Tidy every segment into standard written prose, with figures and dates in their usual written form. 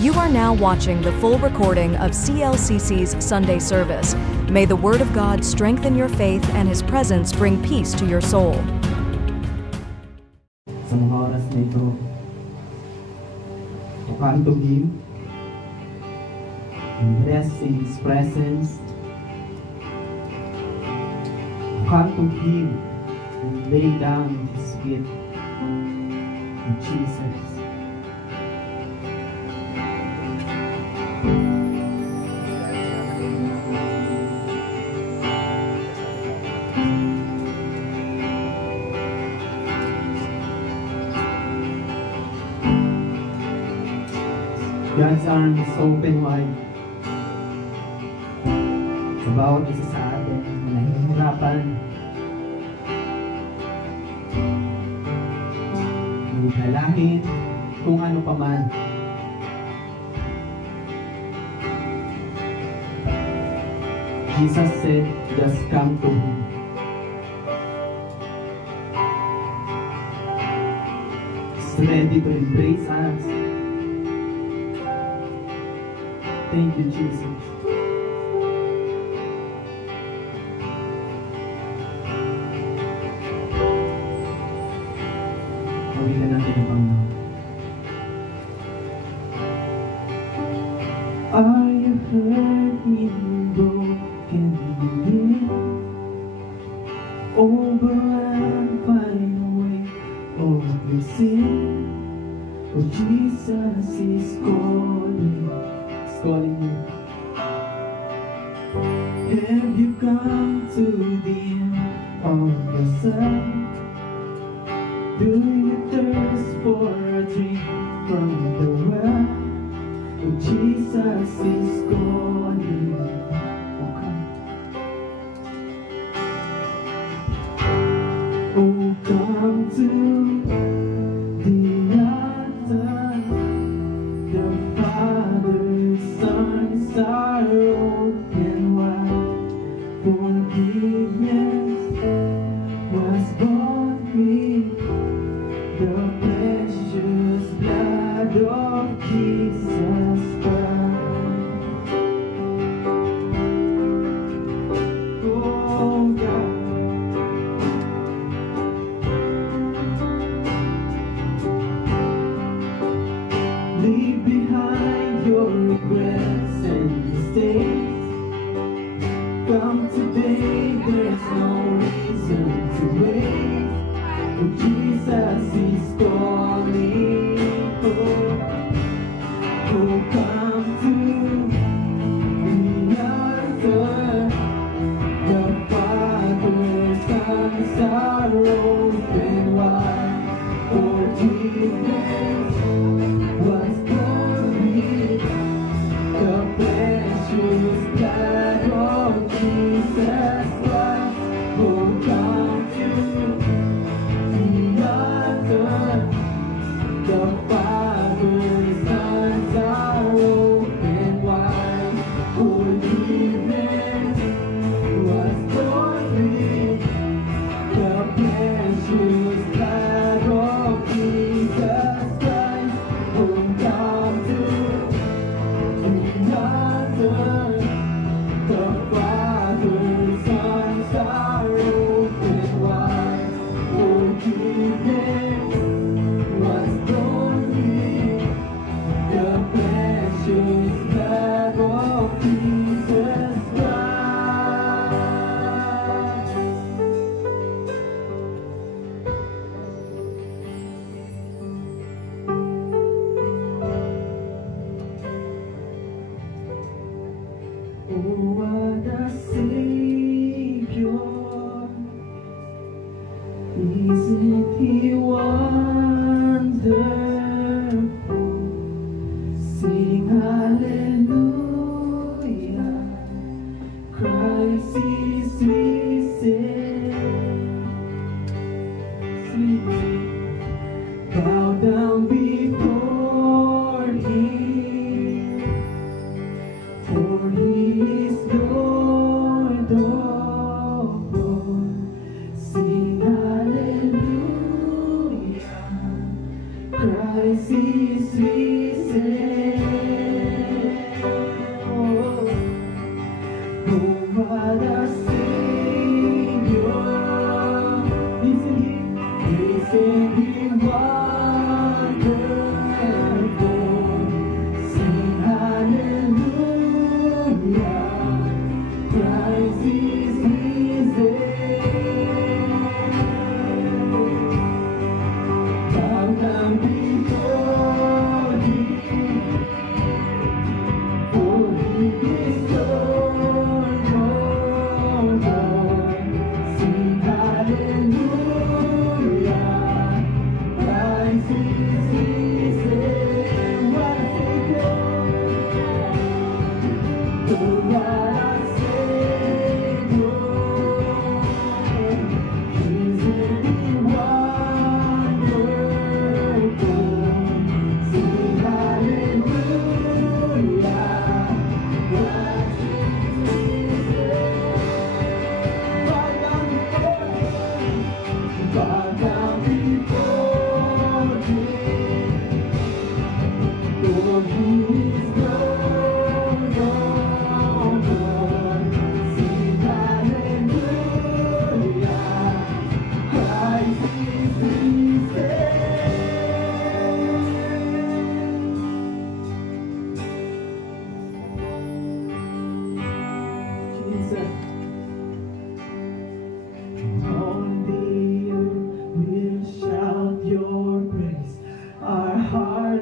You are now watching the full recording of CLCC's Sunday service. May the Word of God strengthen your faith and His presence bring peace to your soul. Sa mga oras na ito, to come to Him, and rest in His presence, to come to Him and lay down at His feet in Jesus. God's arms open wide sa bawat isa sa atin na nahihirapan, nagdalahin kung ano pa man. Jesus said, just come to Him. He's ready to embrace us. Thank you, Jesus. Pawilan natin ang Panginoon. Are you hurting, broken within? Over and find a way of your sin. Oh, Jesus is calling you. Have you come to the end of yourself? Do you thirst for a drink from the well? Oh, Jesus is calling you. Oh, come to the altar. The Father's arms are open wide. Forgiveness was bought with the precious blood of Jesus Christ. Oh God, leave behind your regrets and mistakes. Come today, there's no reason to wait. Oh, Jesus is calling. Oh, come to the altar. The Father's arms are open wide. Forgiveness was born with the precious blood of Jesus Christ. Oh, come to the altar. The Father's arms are open wide. Forgiveness was born with the precious blood of Jesus Christ. Oh, come to the altar. The Father's arms are open wide. Forgiveness was born with the precious blood of Jesus Christ. Oh, what a Savior! Isn't He wonderful? Sing hallelujah, Christ is risen. Sweet, bow down before Him, for He is Lord of all. Sing hallelujah, Christ is risen.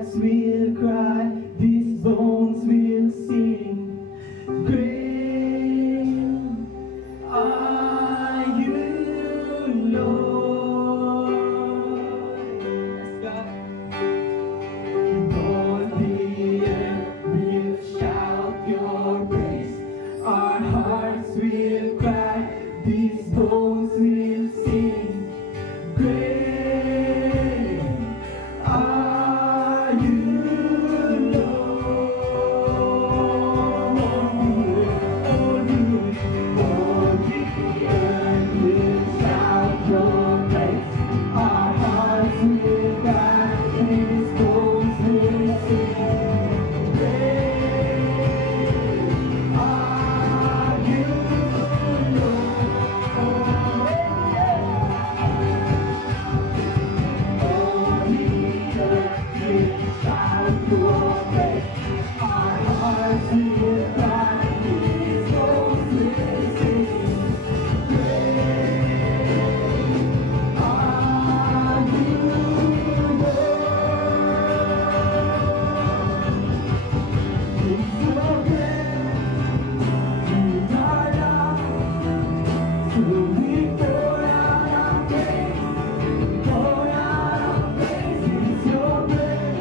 hearts will cry, these bones will sing. Great are you, Lord. Yes, God. All the earth will shout your praise. Our hearts will cry, these bones will sing. Great are you, Lord. All the earth will shout your praise. Our hearts will cry, these bones will sing. Great are you, Lord. All the earth will shout your praise. Our hearts will cry, these bones will sing. Great are you, Lord. It's your breath in our lungs, so we pour out our praise. Pour out our praise. It's your breath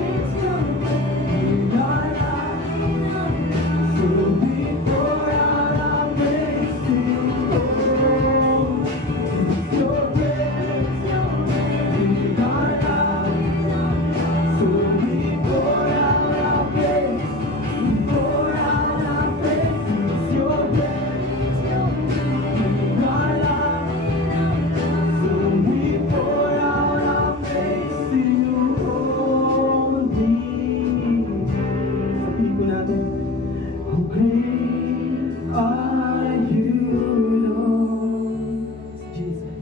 in our lungs, so we pour out our praise to you, Lord. It's your breath in our lungs, so we pour out our praise. We pour out our praise. It's your breath in our lungs, so we pour out our praise to you only. Sabihin ko natin, how great are you, Lord. Jesus,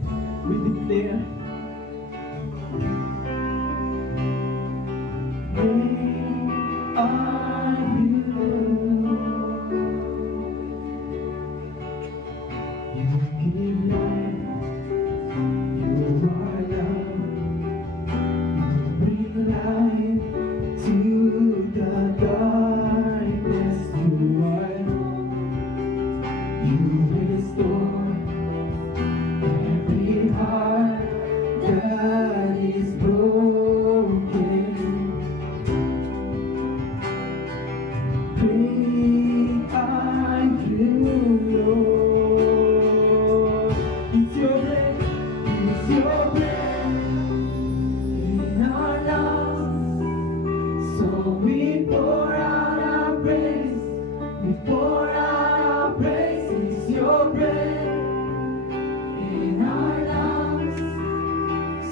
we declare, great are you, Lord. You give life, you are love, you bring light to the darkness. You are love, you restore every heart that is broken. Great are you, Lord. It's your breath in our lungs, so we pour out our praise. We pour out our praise. It's your breath in our lungs,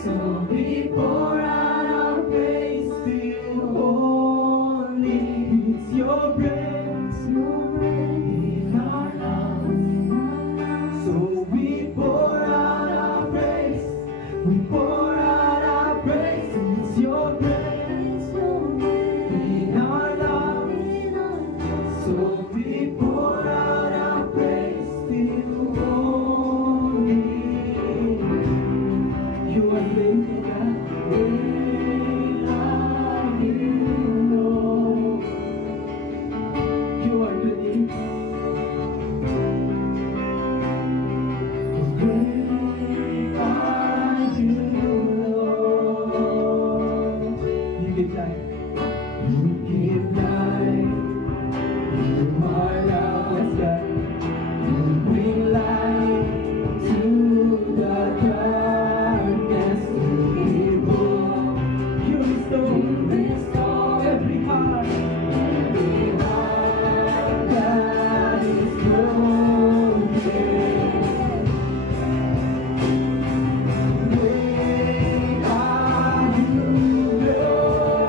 so we pour out our praise to you only. It's your breath in our lungs, so we pour out our praise. We pour out our praise. It's your breath in our lungs, so we pour out our praise to you only. You are great, God. Great are you, Lord. You are great. Great are you, Lord. You give life. You give life. You are love. Yes, God. You bring light to the darkness. You give hope. You restore every heart that is broken. Great are you, Lord.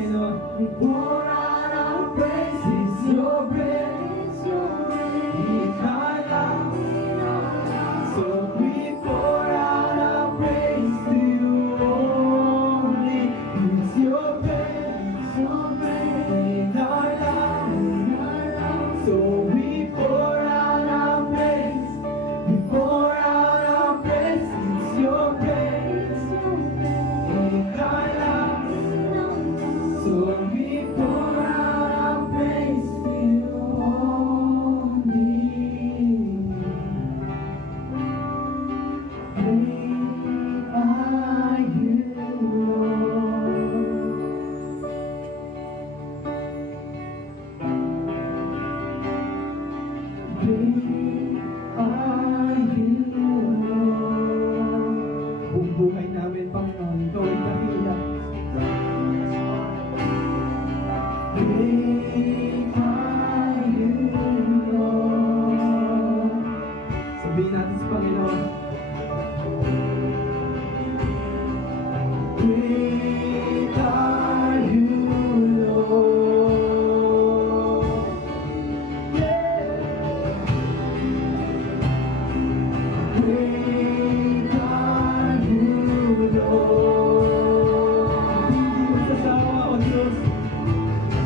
Panginoon. We pour out our praise, it's your breath in our lives. So we pour out our praise to you only. It's your breath in our lives. So we pour out our praise. We pour out our praise. It's your praise in our lives. So we pour out our praise to you only. Great are you, Lord. Great are you, Lord. Buong buhay namin, Panginoon, ikaw ay dakila. Great are you, Lord. Sabihin natin sa Panginoon. Great are you, Lord. Great are you, Lord. Hindi magsasawa, O Diyos.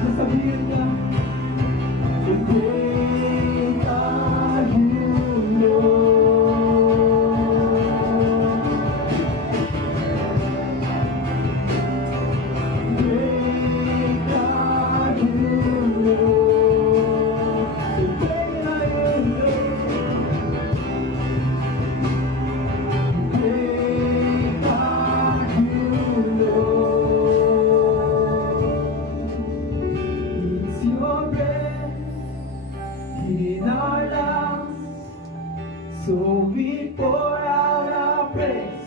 Sasabihin ka. Great are you, Lord. Great are you, Lord. Great are you, Lord. Great are you, Lord. It's your breath in our lungs. So we pour out our praise.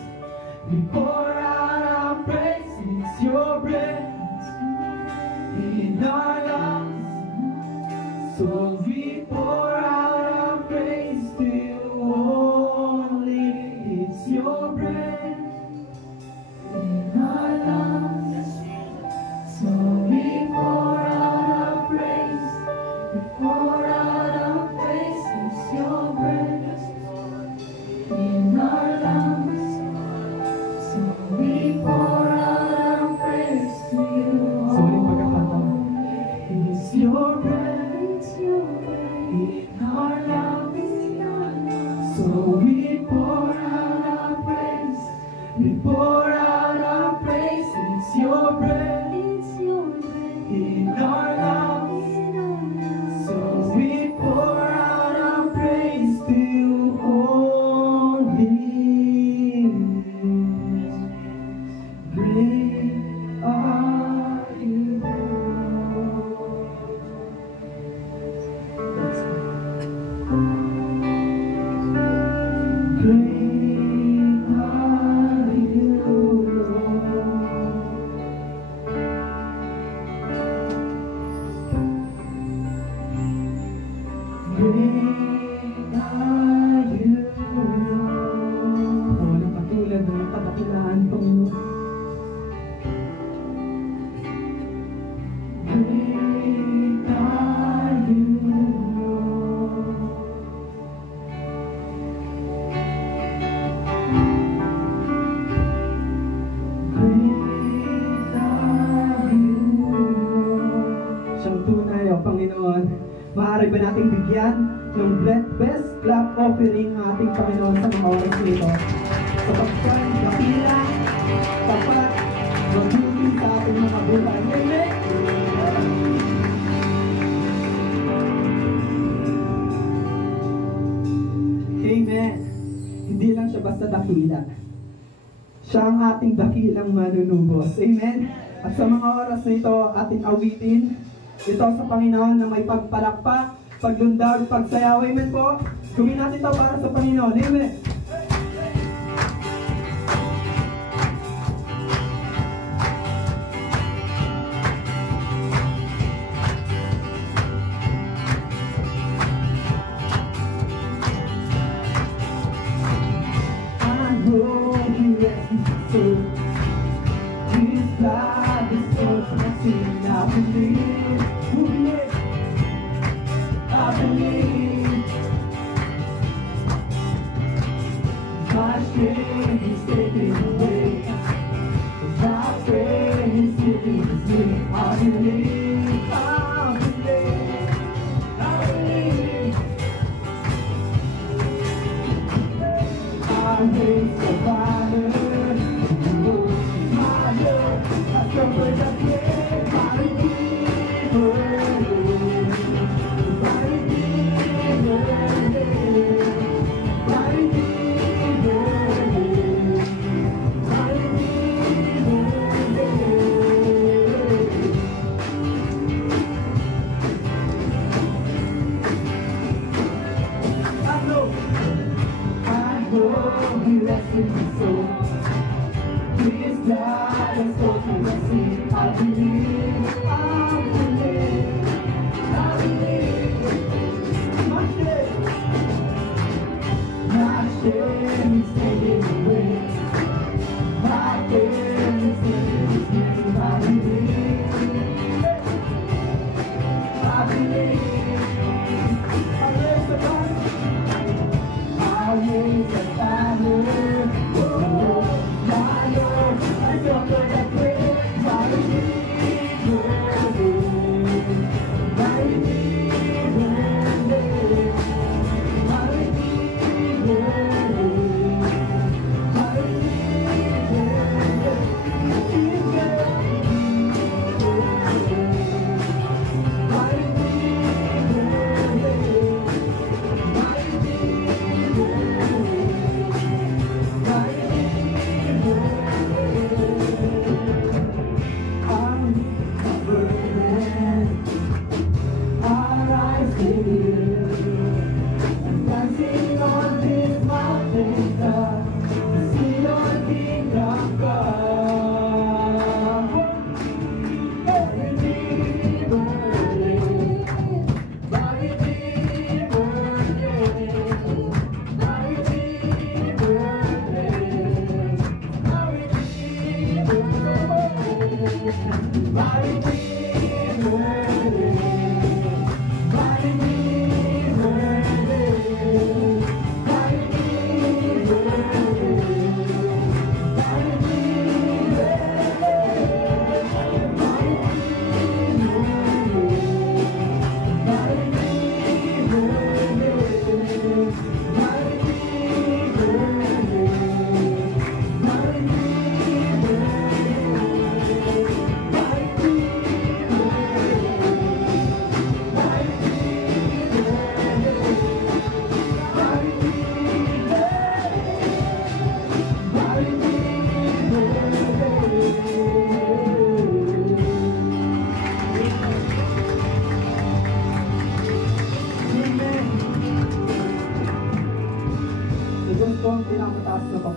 We pour out our praise. It's your breath in our lungs. So we pour out our praise to you only. It's your breath in our lungs. So we pour out our praise. We pour out our praise. It's your breath in our lungs. So we pour out our praise to you. It's your breath in our lungs. So we pour out our praise. We pour out our praise. It's your breath in our lungs. So we pour out our praise to you only. Great are you, Lord. That's it. Great are you, Lord. Great are you, Lord. Walang katulad ng kadakilaan, Panginoon. Great are you, Lord. Great are you, Lord. Siyang tunay, O Panginoon. Maaari ba nating bigyan ng best clap offering ang ating Panginoon sa mga oras nito? Sapagkat dakila, tapat, mabuti sa ating mga buhay. Amen! Amen! Hindi lang siya basta dakila. Siya ang ating dakilang manunubos. Amen! At sa mga oras nito, ating awitin ito sa Panginoon na may pagpalakpak, paglundag, pagsayaw. Amen po. Gawin natin ito para sa Panginoon. Amen. I know He rescued my soul. His blood is so precious.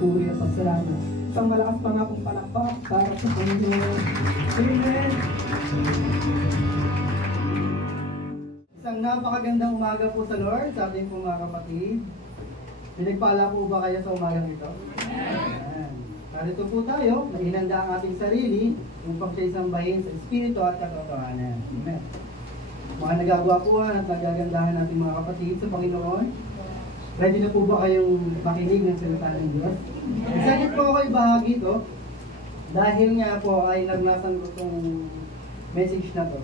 papuri at pasalamat. Isang malakas pa nga pong palakpak para sa Panginoon. Amen! Isang napakagandang umaga po sa Lord, sa ating pong mga kapatid. Pinagpala po ba kayo sa umagang ito? Amen! Narito po tayo, nainanda ang ating sarili upang siya isambahin sa Espiritu at katotohanan. Amen! Mga nagagwapuhan at nagagandahan nating mga kapatid sa Panginoon, ready na po ba kayong makinig ng salita ng Diyos? Excited po ako ibahagi ito dahil nga po ay nagnasan ko itong message na to.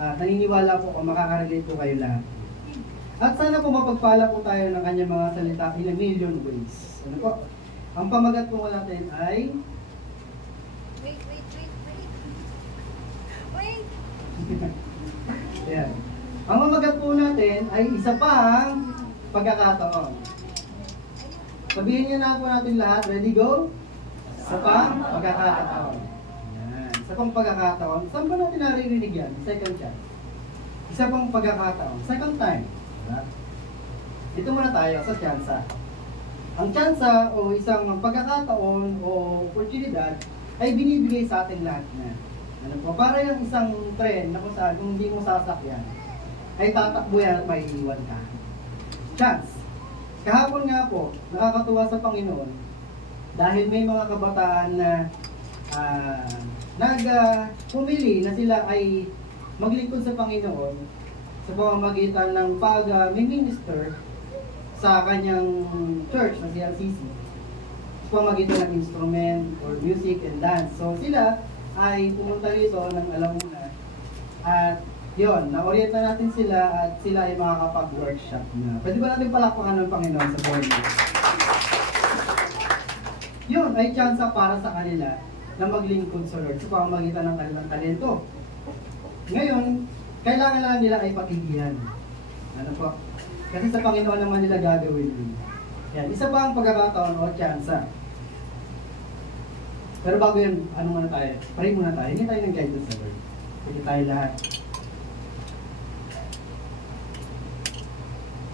Naniniwala po ako makaka-relate po kayo lahat. At sana po mapagpala po tayo ng kanyang mga salita in a million ways. Ano po? Ang pamagat po natin ay Wait! Ayan. Ang mamagat po natin ay isa pang pagkakataon. Sabihin niyo na po natin lahat. Ready, go? Isa pang pagkakataon. Ayan. Isa pang pagkakataon. Saan ba natin naririnig yan? Second chance. Isa pang pagkakataon. Second time. Dito muna tayo sa tsansa. Ang tsansa o isang pagkakataon o oportunidad ay binibigay sa ating lahat na. Ano po? Para yung isang tren na kung saan, kung hindi mo sasakyan, ay tatakbo yan at may iwan ka. Chance. Kahapon nga po, nakakatuwa sa Panginoon dahil may mga kabataan na pumili na sila ay maglingkod sa Panginoon sa pamamagitan ng pag-minister sa kanyang church na CLCC sa pamamagitan ng instrument or music and dance. So sila ay pumunta rito ng alam mo na At yun, na-orient na natin sila at sila ay makakapag-workshop na. Pwede ba natin palakpakan ng Panginoon sa buhay nila? Yun ay chance para sa kanila na maglingkod sa Lord sa pamamagitan ng kanilang talento. Ngayon, kailangan lang nila ay patigyan. Ano po? Kasi sa Panginoon naman nila gagawin yun. Yan, isa pa ang pagkakataon o chance. Pero bago yun, ano muna tayo? Pray muna tayo. Hindi tayo ng guidance sa Lord. Hindi tayo lahat.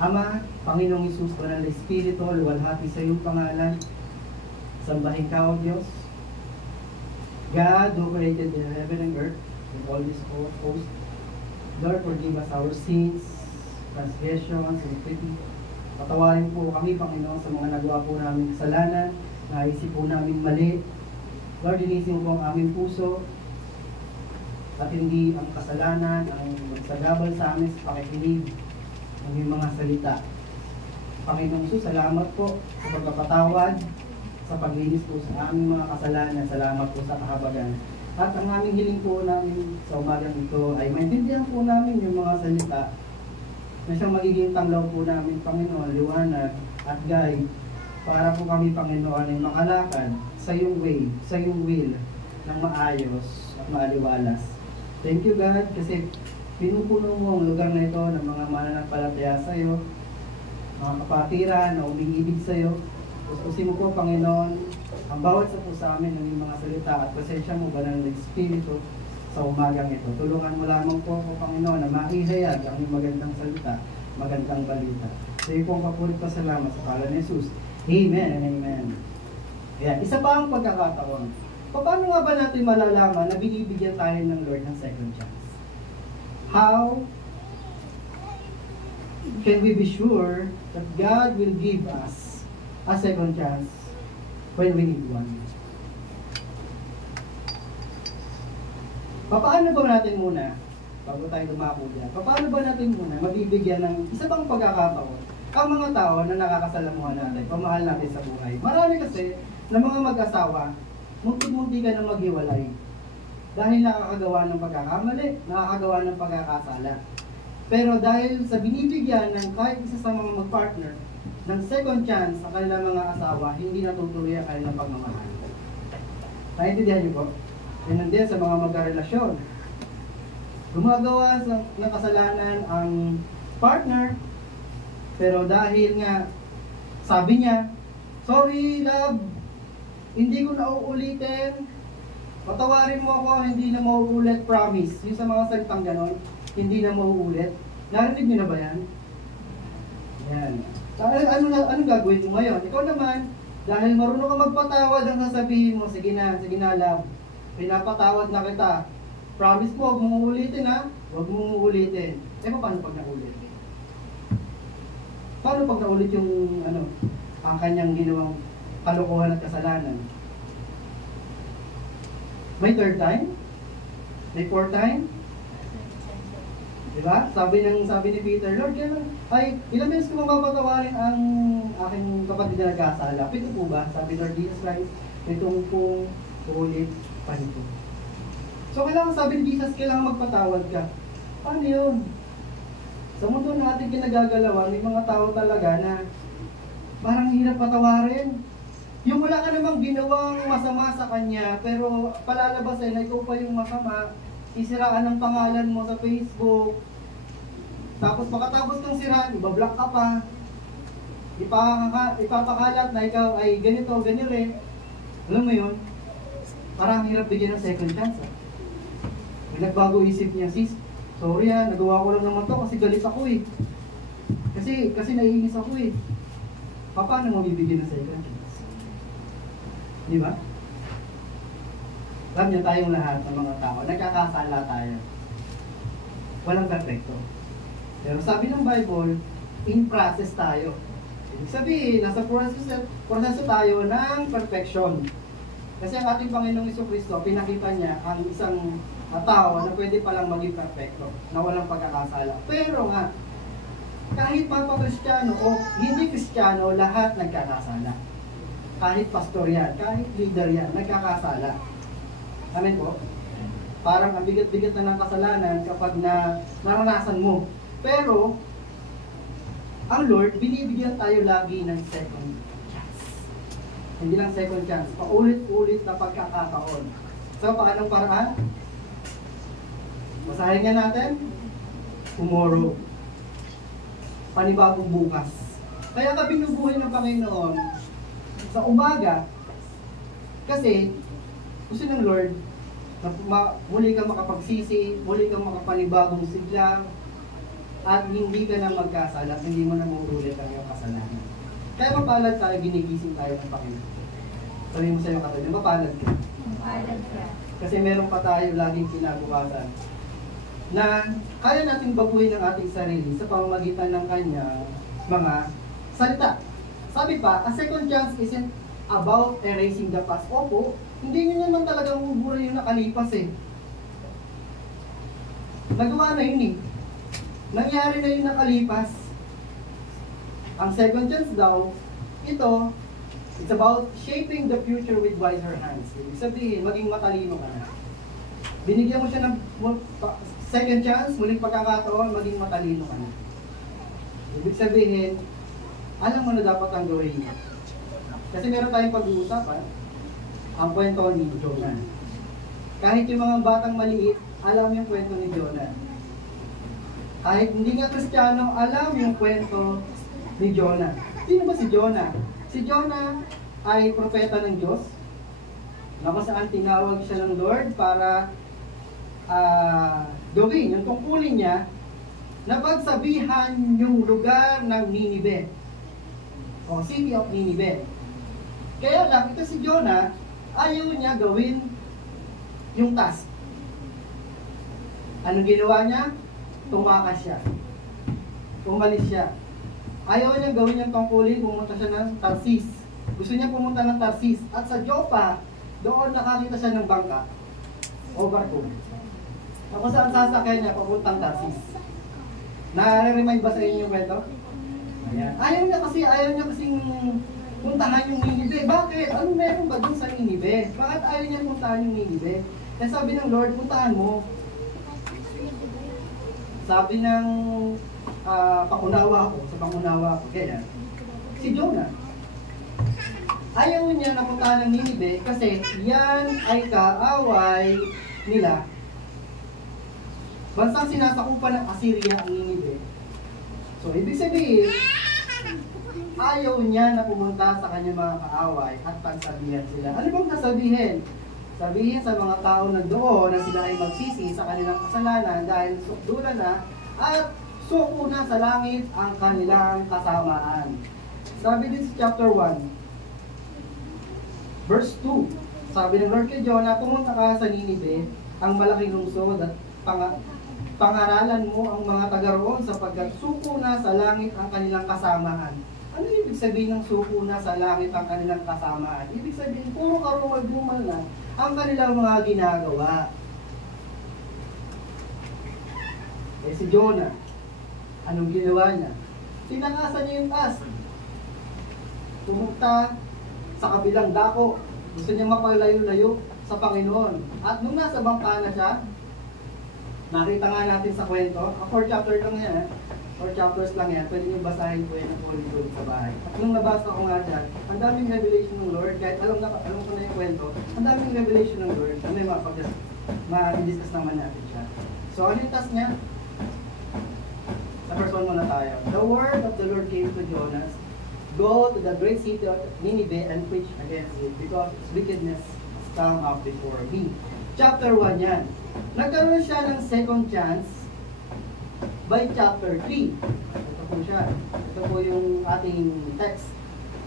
Ama, Panginoong Isus, Banal na Espiritu, luwalhati sa iyong pangalan. Sambahin ka, O Diyos. God, who created the heaven and earth, with all this host, Lord, forgive us our sins, transgressions, iniquity. Patawarin po kami, Panginoon, sa mga nagawa po namin kasalanan, naisip po namin mali. Lord, linisin mo po ang aming puso, at hindi ang kasalanan, ang magsagabal sa amin sa pakikinig ng aming mga salita. Panginoong Isus, salamat po sa pagpapatawad, sa paglinis po sa aming mga kasalanan. Salamat po sa kahabagan. At ang aming hiling po namin sa umagang ito ay maintindihan po namin yung mga salita na siyang magiging tanglaw po namin, Panginoon, liwanag at guide para po kami, Panginoon, ay makalakad sa iyong way, sa iyong will ng maayos at maaliwalas. Thank you, God, kasi pinupuno mo ang lugar na ito ng mga mananampalataya sa iyo, mga kapatiran na umiibig sa iyo. Pusin mo po, Panginoon, ang bawat sa po sa amin ng mga salita at presensya mo, Banal na Espiritu, sa umagang ito. Tulungan mo lamang po ako, Panginoon, na maihayag ang magandang salita, magandang balita. Sa iyo pong kapulit pa salamat sa pangalan ni Jesus. Amen and amen. Ayan, isa pa ang pagkakataon. Paano nga ba natin malalaman na binibigyan tayo ng Lord ng second chance? How can we be sure that God will give us a second chance when we need one? Paano ba natin muna, bago tayo dumako dyan, paano ba natin muna mabibigyan ng isa pang pagkakataon ang mga tao na nakakasalamuhan natin, pamahal natin sa buhay? Marami kasi na mga mag-asawa, muntik-muntik ka na maghiwalay dahil nakakagawa ng pagkakamali, nakakagawa ng pagkakasala. Pero dahil sa binibigyan ng kahit isa sa mga mag-partner ng second chance sa kanilang mga asawa, hindi natutuloy ang kanilang pagmamahal. Naintindihan niyo po? Yan din sa mga magkarelasyon. Gumagawa ng kasalanan ang partner, pero dahil nga sabi niya, sorry love, hindi ko na uulitin, patawarin mo ako, hindi na mauulit, promise. Yung sa mga salitang ganon, hindi na mauulit. Narinig niyo na ba yan? Yan. Anong gagawin mo ngayon? Ikaw naman, dahil marunong ka magpatawad, ang sasabihin mo, sige na love, pinapatawad na kita. Promise mo, huwag mong uulitin ha? Huwag mong uulitin. Paano pag naulit? Paano pag naulit yung ang kanyang ginawang kalokohan at kasalanan? May third time? May fourth time? Diba? Sabi ni Peter, Lord, ilang beses ko mapapatawarin ang aking kapatid na nagkasala? 7 po ba? Sabi Lord Jesus Christ, 7 pong ulit pa nito. So kailangan, sabi ni Jesus, kailangan magpatawad ka. Paano yun? Sa mundo natin kinagagalawan, may mga tao talaga na parang hirap patawarin. Yung wala ka namang ginawang masama sa kanya, pero palalabasin na ikaw pa yung masama, isiraan ang pangalan mo sa Facebook, tapos makatapos ng siraan, ibablock ka pa, ipapakalat na ikaw ay ganito, ganire. Alam mo yun? Parang hirap bigyan ng second chance. May nagbago isip niya, sis, sorry nagawa ko lang naman to kasi galit ako eh. Kasi naiinis ako eh. Paano mo bibigyan ng second chance? Di ba? Alam niyo, tayong lahat ng mga tao, nagkakasala tayo. Walang perfecto. Pero sabi ng Bible, in process tayo. Ibig sabihin, nasa proseso tayo ng perfection. Kasi ang ating Panginoong Jesucristo, pinakita niya ang isang tao na pwede palang maging perfecto, na walang pagkakasala. Pero nga, kahit magpa-Kristiyano o hindi Kristiyano, lahat nagkakasala. Kahit pastor yan, kahit leader yan, nagkakasala. Amen po? Parang ang bigat-bigat na ng kasalanan kapag naranasan mo. Pero, ang Lord, binibigyan tayo lagi ng second chance. Hindi lang second chance, paulit-ulit na pagkakataon. So, paanong paraan? Basahin nga natin. Tomorrow. Panibagong bukas. Kaya ka binubuhay ng Panginoon sa umaga kasi gusto ng Lord na muli kang makapagsisi, muli kang makapanibagong sigla, at hindi ka na magkasala, hindi mo na mauulit ang iyong kasalanan. Kaya mapalad tayo, ginigising tayo ng Panginoon. Sabihin mo sa iyong katabi, mapalad ka. Mapalad ka. Kasi meron pa tayo laging kinabukasan na kaya natin baguhin ang ating sarili sa pamamagitan ng kanya mga salita. Sabi pa, a second chance isn't about erasing the past. Opo, hindi nyo naman talagang ubura yung nakalipas eh. Nagawa na yun eh. Nangyari na yung nakalipas. Ang second chance daw, ito, it's about shaping the future with wiser hands. Ibig sabihin, maging matalino ka na. Binigyan mo siya ng second chance, muling pagkakataon, maging matalino ka na. Ibig sabihin, alam mo na dapat ang gawin niya. Kasi meron tayong pag-uusapan, ang kwento ni Jonah. Kahit yung mga batang maliit, alam yung kwento ni Jonah. Kahit hindi nga Kristiyano, alam yung kwento ni Jonah. Sino ba si Jonah? Si Jonah ay propeta ng Diyos, na kung saan tinawag siya ng Lord para gawin yung tungkulin niya na pagsabihan yung lugar ng Ninive o city of Ninive. Kaya lang, ito si Jonah, ayaw niya gawin yung task. Anong ginawa niya? Tumakas siya. Umalis siya. Ayaw niya gawin yung tungkulin, pumunta siya ng Tarsis. Gusto niya pumunta ng Tarsis. At sa Joppa, doon nakakita siya ng bangka o barko. Tapos saan sasakay niya papuntang Tarsis? Na-remind ba sa inyo yung kwento? Ayan. Ayaw niya kasing puntahan yung Ninive. Bakit? Ano meron ba dun sa Ninive? Bakit ayaw niya puntahan yung Ninive? Kaya sabi ng Lord, puntahan mo. Sabi ng pangunawa ko, sa pangunawa ko, kaya si Jonah. Ayaw niya na puntahan ng Ninive kasi yan ay kaaway nila. Bansang sinasakupan ng Assyria ang Ninive. So, ibig sabihin, ayaw niya na pumunta sa kanyang mga kaaway at pagsabihan sila. Ano bang sasabihin? Sabihin sa mga tao na doon na sila ay magsisi sa kanilang kasalanan dahil sukdulan na at suko na sa langit ang kanilang kasamaan. Sabi din sa chapter 1, verse 2, sabi ng Lord kay Jonah, pumunta ka sa Ninive, ang malaking lungsod at pangaralan mo ang mga taga roon sapagkat suko na sa langit ang kanilang kasamaan. Ano ibig sabihin ng suko na sa langit ang kanilang kasamaan? Ibig sabihin, puro karumal-dumal na ang kanilang mga ginagawa. Eh si Jonah, anong ginawa niya? Tinakasan niya yung task. Pumunta sa kabilang dako. Gusto niya mapalayo-layo sa Panginoon. At nung nasa bangka na siya, nakita nga natin sa kwento, 4 chapter lang yan, 4 chapters lang yan, pwede nyo basahin po yan at ulit-ulit sa bahay. At nung nabasa ko nga dyan, ang daming revelation ng Lord, kahit alam ko na yung kwento, ang daming revelation ng Lord, na may ma-discuss naman natin siya. So, ano yung task niya? Sa first one muna tayo. The word of the Lord came to Jonas, go to the great city of Nineveh and preach against it, because its wickedness has come up before me. Chapter 1 yan. Nagkaroon siya ng second chance by chapter 3. Ito po siya. Ito po yung ating text.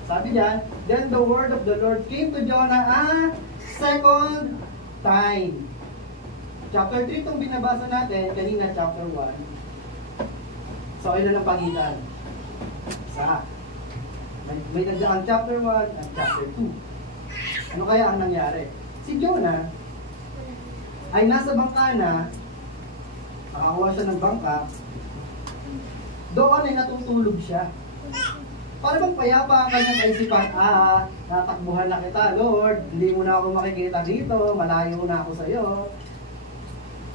Sabi diyan, then the word of the Lord came to Jonah a second time. Chapter 3 itong binabasa natin, kanina chapter 1. So, ilan ang pagitan? Isa. May nagdaang chapter 1 at chapter 2. Ano kaya ang nangyari? Si Jonah ay nasa bangka na, nakakuha siya ng bangka, doon ay natutulog siya. Para bang payapa ang kanyang kaisipan, natakbuhan na kita, Lord, hindi mo na ako makikita dito, malayo na ako sa iyo.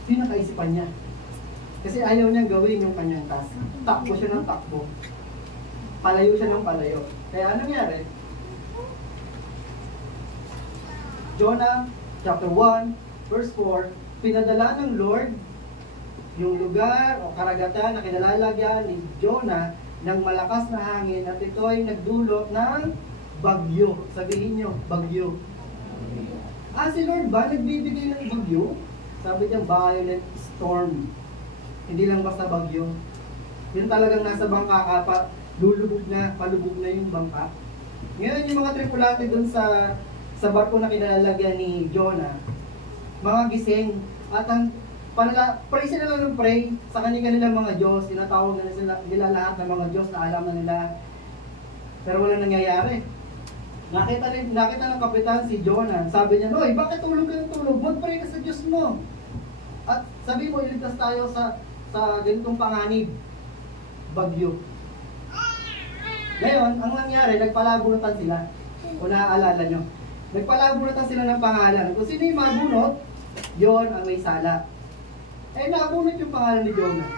pinakaisipan niya. Kasi ayaw niyang gawin yung kanyang task. Takbo siya ng takbo. Palayo siya ng palayo. Kaya anong nangyari? Jonah chapter 1, verse 4, pinadala ng Lord yung lugar o karagatan na kinalalagyan ni Jonah ng malakas na hangin at ito ay nagdulot ng bagyo. Sabihin nyo, bagyo. Si Lord ba nagbibigay ng bagyo? Sabi niya, violent storm. Hindi lang basta bagyo. Yun talagang nasa bangka ka pa, lulubog na, palubog na yung bangka. Ngayon yung mga tripulante dun sa barko na kinalalagyan ni Jonah, mga gising, at ang pray sila lang ng pray sa kanilang mga Diyos, tinatawag na nila lahat ng mga Diyos na alam na nila, pero walang nangyayari. Nakita ng kapitan si Jonah, sabi niya, "Noy, bakit tulog ka ng tulog? Mag-pray ka sa Diyos mo. At sabi mo, iligtas tayo sa ganitong panganib, bagyo." Ngayon, ang nangyari, nagpalabunutan sila. Kung naaalala nyo, nagpalabunutan sila ng pangalan. Kung sino yung mabunot, yon ang may sala. Nabunot yung pangalan ni Jonah.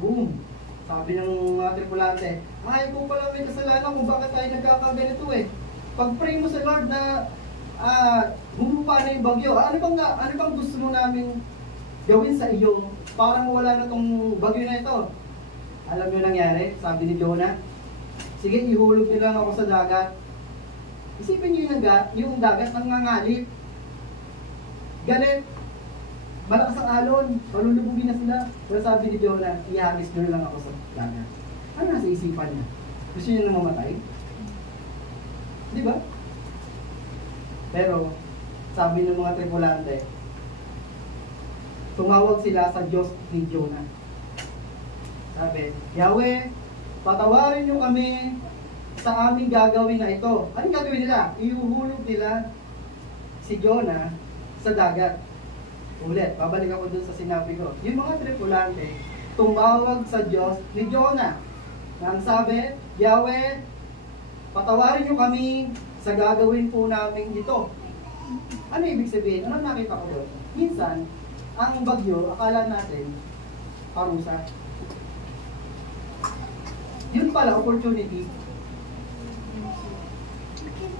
Boom! Sabi ng mga tripulante, ay po pala may kasalanan kung bakit tayo nagkakaganito Pag-pray mo sa Lord na bumupa na yung bagyo. Ano bang gusto mo namin gawin sa iyo para mawala na tong bagyo na ito? Alam nyo nangyari? Sabi ni Jonah, sige, ihulog niyo lang ako sa dagat. Isipin niyo yung dagat nangangalip. Galit. Malakas ang alon. Malulubugin na sila. Pero sabi ni Jonah, ihagis niyo lang ako sa dagat. Ano nasa isipan niya? Gusto niyo na mamatay? Di ba? Pero, sabi ng mga tripulante, tumawag sila sa Diyos ni Jonah. Sabi, Yahweh, patawarin niyo kami sa aming gagawin na ito. Anong gagawin nila? Ihuhulog nila si Jonah sa dagat. Ulit, babalik ako dun sa sinabi ko. Yung mga tripulante, tumawag sa Diyos ni Jonah. Na ang sabi, Yahweh, patawarin niyo kami sa gagawin po namin ito. Ano ibig sabihin? Ano nakita ko doon? Minsan, ang bagyo, akala natin, parusa. Yun pala, opportunity.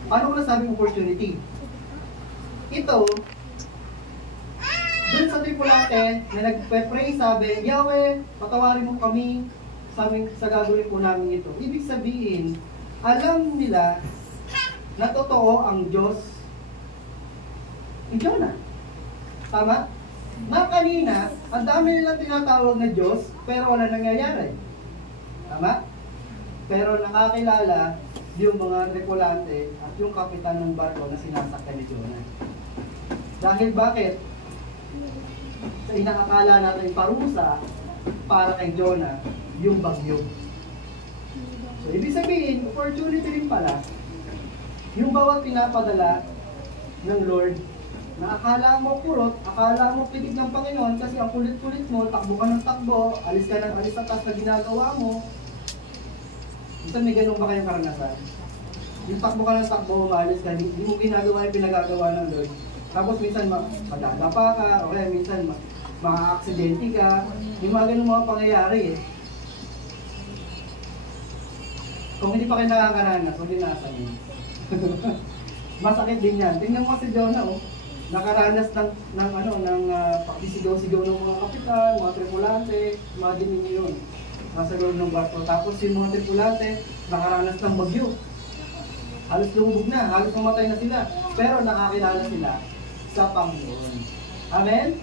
Paano ko nasabing opportunity? Ito, dun sa tripulante na nagpe-pray, sabi, Yahweh, patawarin mo kami sa gagawin po namin ito. Ibig sabihin, alam nila na totoo ang Diyos ni Jonah. Tama? Na kanina, ang dami nilang tinatawag na Diyos, pero wala nangyayari. Tama? Pero nakakilala yung mga tripulante at yung kapitan ng barko na sinasakyan ni Jonah. Dahil bakit? Sa inakakala natin parusa para kay Jonah, yung bagyo. So, ibig sabihin, opportunity rin pala, yung bawat pinapadala ng Lord, na akala mo kurot, akala mo pitig ng Panginoon kasi ang kulit-kulit mo, takbo ka ng takbo, alis ka ng alis sa taas na ginagawa mo. Minsan may ganun ba kayong karanasan? Yung takbo ka ng takbo, maalis ka, hindi mo ginagawa yung pinagagawa ng Lord. Tapos minsan madadapa ka, o kaya minsan maka-aksidente ka, yung mga ganun mga pangyayari Kung hindi pa kayo nakakaranas, huwag nasa yun. Masakit din yan. Tingnan mo si Jonah, nakaranas ng pakisigaw-sigaw ng mga kapitan, mga tripulante, imagine niyo yun. Nasa loob ng barko. Tapos yung mga tripulante, nakaranas ng bagyo. Halos lumubog na, halos mamatay na sila. Pero nakakilala sila sa Panginoon. Amen?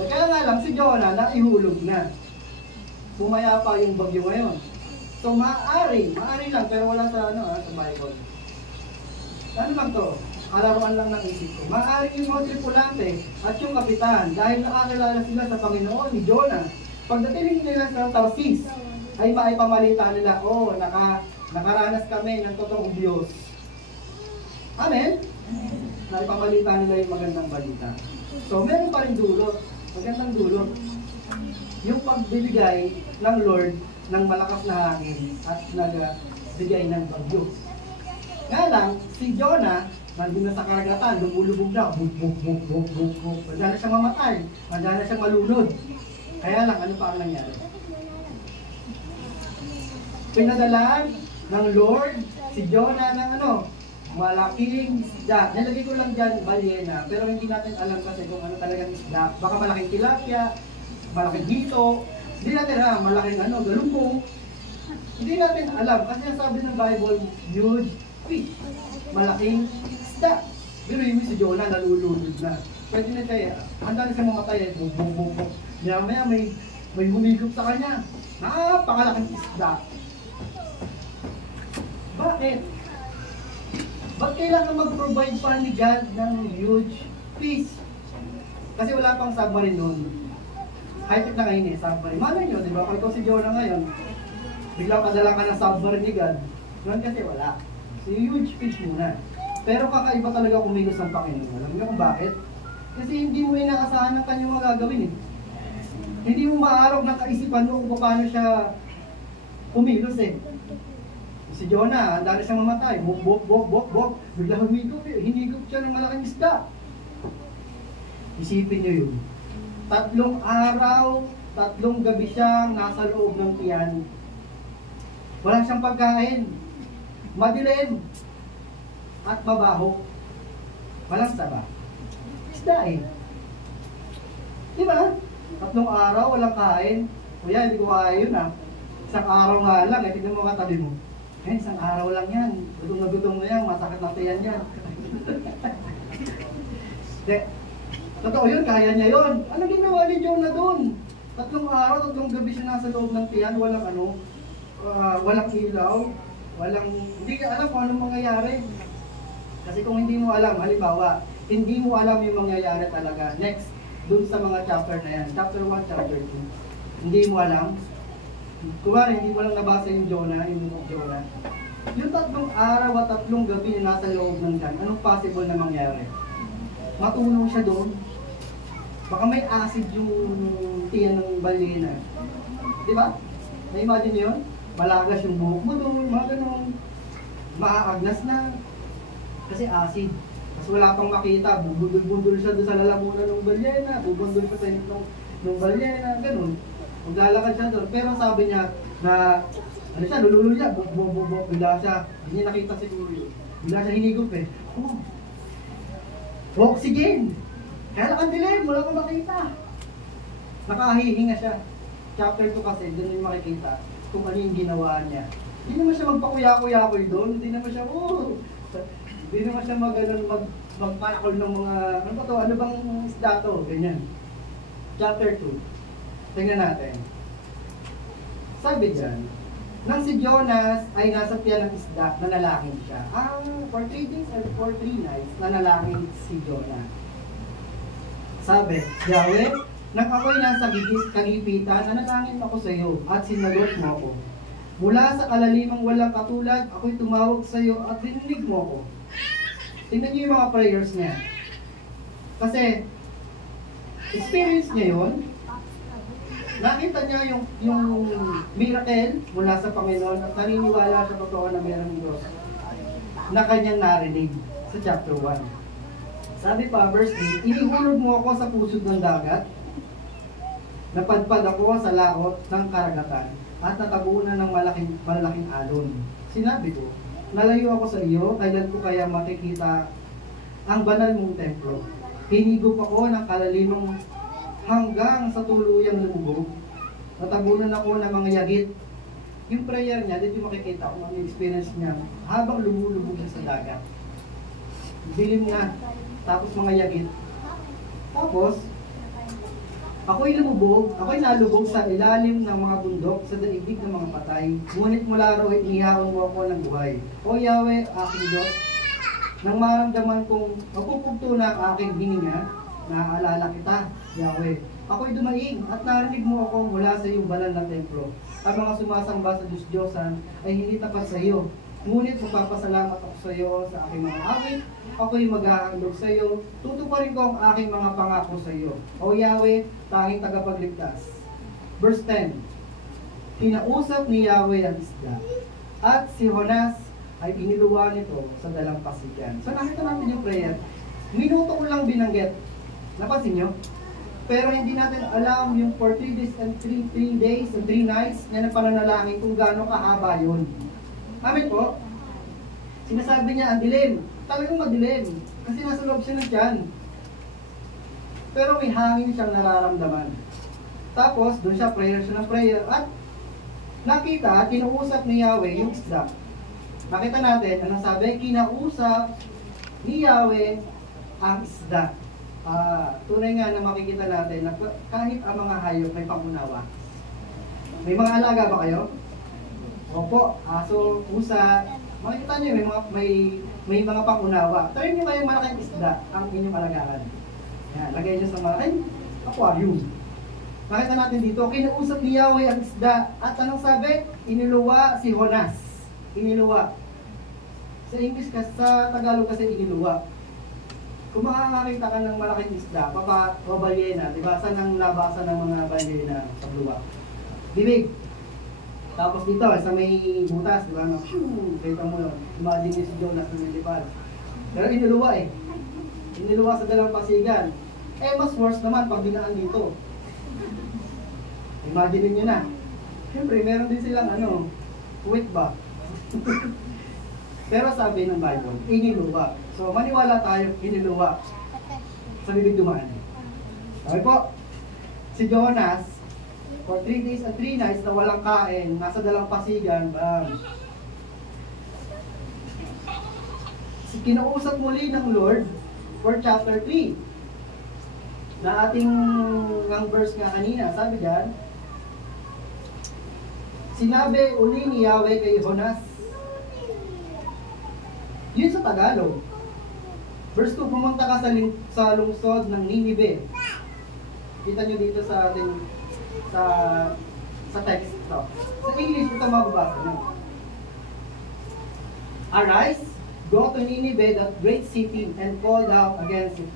Kaya nga lang, si Jonah naihulog na. Pumaya pa yung bagyo ngayon. So maaari lang, pero wala sa sa Bible. Ano lang to? Kalaruan lang ng isip ko. Maaari yung mga tripulante at yung kapitan, dahil nakakilala sila sa Panginoon ni Jonah, pagdating nila sa Tarsis, ay maipamalita nila, nakaranas kami ng totoong Diyos. Amen? Naipamalita nila yung magandang balita. So meron pa rin dulot, magandang dulot. Yung pagbibigay ng Lord ng malakas na hangin at nagbigay ng bagyo. Nga lang, si Jonah, nandun na sa karagatan, lumulubog na, buk, buk, buk, buk, buk, buk. Manda na siyang mamatay, manda na siyang malunod. Kaya lang, ano pa ang nangyari? Pinadalaan ng Lord si Jonah ng malaking isda. Nalagay ko lang dyan, balyena, pero hindi natin alam kasi kung ano talagang isda. Baka malaking tilapia, malaking hito, hindi natin alam, malaking galunggong. Hindi natin alam, kasi sabi ng Bible, huge fish, malaking isda. Pero yung si Jonah, nalulunod na. Pwede na siya, handa na siya mamatay, buk, buk, buk, buk. Maya may humigop sa kanya. Napakalaking isda. Bakit? Ba't kailangan mag-provide pa ni God ng huge fish? Kasi wala pang submarine noon. High-tech na ngayon submarine. Malay nyo, di ba? Kung ito si Jonah ngayon, biglang padala ka ng submarine ni God. Noon kasi wala. So, huge fish muna. Pero kakaiba talaga kumilos ng Panginoon. Alam niyo kung bakit? Kasi hindi mo inaasahan ng kanyang mga gagawin eh. Hindi mo maarog ng kaisipan mo kung paano siya kumilos eh. Si Jonah, handa na siyang mamatay. Bok, bok, bok, bok, bok. Bigla humigop eh. Hinigop siya ng malaking isda. Isipin niyo yun. 3 araw, 3 gabi siyang nasa loob ng tiyan. Wala siyang pagkain. Madilim. At mabaho. Walang saba. Isda eh. Diba? 3 araw, walang kain. Kuya, hindi ko kaya yun ah. Isang araw nga lang, tignan mo katabi mo. Isang araw lang yan. Gutom na gutom na yan, masakit na tiyan yan. Totoo yun, kaya niya yun. Ano ginawa ni Jonah doon? 3 araw, 3 gabi siya nasa loob ng tiyan, walang walang ilaw, hindi ka alam kung anong mangyayari. Kasi kung hindi mo alam, halimbawa, hindi mo alam yung mangyayari talaga. Next, dun sa mga chapter na yan, chapter 1, chapter 2, hindi mo alam. Kumari, hindi mo lang nabasa yung Jonah, yung book Jonah. Yung 3 araw at 3 gabi na nasa loob ng tiyan, anong possible na mangyari? Matulong siya doon. Baka may acid yung tiyan ng balyena. Di ba? Na-imagine yun? Malagas yung buhok mo doon, mga ganun. Maaagnas na. Kasi acid. Kasi wala pang makita, bubundol-bundol siya doon sa lalamunan ng balyena, bubundol siya sa ng balyena, ganun. Maglalakad siya doon. Pero sabi niya na, lululul siya, buk, bigla siya. Hindi niya nakita siguro yun. Bigla siya hinigop eh. Oxygen! Kaya lang ang dilim, wala kang makita. Nakahihinga siya. Chapter 2 kasi, doon yung makikita kung ano yung ginawa niya. Hindi naman siya magpakuya-kuya-kuy doon. Hindi naman siya, hindi naman siya magpanakol ng mga, ano bang isda to? Ganyan. Chapter 2. Tingnan natin. Sabi dyan, nang si Jonas ay nasa tiyan ng isda, nanalangin siya. For 3 days and for 3 nights, nanalangin si Jonah. Sabi, Yahweh, nang ako'y nasa kagipitan, nanalangin ako sa iyo at sinagot mo ako. Mula sa kalalimang walang katulad, ako'y tumawag sa iyo at dininig mo ako. Tingnan niyo yung mga prayers niya. Kasi, experience niya yun. Nakita niya yung miracle mula sa Panginoon at naniniwala siya totoo na mayroong Diyos na kanyang narinig sa chapter 1. Sabi pa, verse 8, inihulog mo ako sa pusod ng dagat, napadpad ako sa laot ng karagatan at natabunan ng malaking alon. Sinabi ko, nalayo ako sa iyo, kailan ko kaya makikita ang banal mong templo. Hinigop ako ng kalalimang hanggang sa tuluyang lumubog. Natabunan ako ng mga yagit. Yung prayer niya, dito makikita kung ano yung experience niya habang lumulubog siya sa dagat. Dilim na, tapos mga yagit. Tapos, ako'y nalubog sa ilalim ng mga bundok sa daigdig ng mga patay. Ngunit mula ro'y inihaon mo ako ng buhay. O Yahweh, aking Diyos, nang maramdaman kong mapupugto na ang aking hininga, naaalala kita, Yahweh. Ako'y dumaing at narinig mo ako mula sa iyong banal na templo. Ang mga sumasamba sa Diyos-Diyosan ay hindi tapat sa iyo. Ngunit magpapasalamat ako sa iyo sa aking mga awit. Ako'y mag-ahandog sa iyo. Tutuparin ko ang aking mga pangako sa iyo. O Yahweh, tanging tagapagligtas. Verse 10. Kinausap ni Yahweh ang isda. At si Jonas ay iniluwa nito sa dalampasigan. So nakita natin yung prayer. Minuto ko lang binanggit. Napansin nyo? Pero hindi natin alam yung for 3 days and 3 days and 3 nights na pananalangin kung gaano kahaba yun. Amen po? Sinasabi niya, ang dilim. Talagang madilim. Kasi nasa loob siya ng tiyan. Pero may hangin siyang nararamdaman. Tapos, doon siya ng prayer. At nakita, kinausap ni Yahweh yung isda. Nakita natin, anong sabi? Kinausap ni Yahweh ang isda. Tunay nga na makikita natin na kahit ang mga hayop may pangunawa. May mga alaga ba kayo? Opo, aso, pusa. Makikita niyo may mga pangunawa. Try niyo kayong malaking isda ang inyong alagaan. Yan, lagay niyo sa malaking aquarium. Makita natin dito, kinausap ni Yahweh ang isda. At anong sabi? Iniluwa si Jonas. Iniluwa. Sa English, sa Tagalog kasi iniluwa. Kung makakakita ka ng malaking isda, o balyena, di ba? Saan ang nabasa ng mga balyena sa luwa? Bibig. Tapos dito, sa may butas, di ba? Kita mo yun. Imagine niyo si Jonas na nilipad. Pero iniluwa eh. Iniluwa sa dalampasigan. Mas worse naman pag binaan dito. Imagine niyo na. Siyempre, meron din silang wait ba? Pero sabi ng Bible, iniluwa. So, maniwala tayo, iniluwa. Sa bibig dumaan. Okay po, si Jonas, for 3 days and 3 nights na walang kain, nasa dalampasigan, kinausap muli ng Lord for chapter 3. Na ating ang verse nga kanina, sabi dyan, sinabi uli ni Yahweh kay Jonas. Yun sa Tagalog. Verse 2, pumunta ka sa lungsod ng Ninive. Kita nyo dito sa ating sa text ito. Sa English, ito mababasa nyo. Arise, go to Nineveh, that great city, and call out against it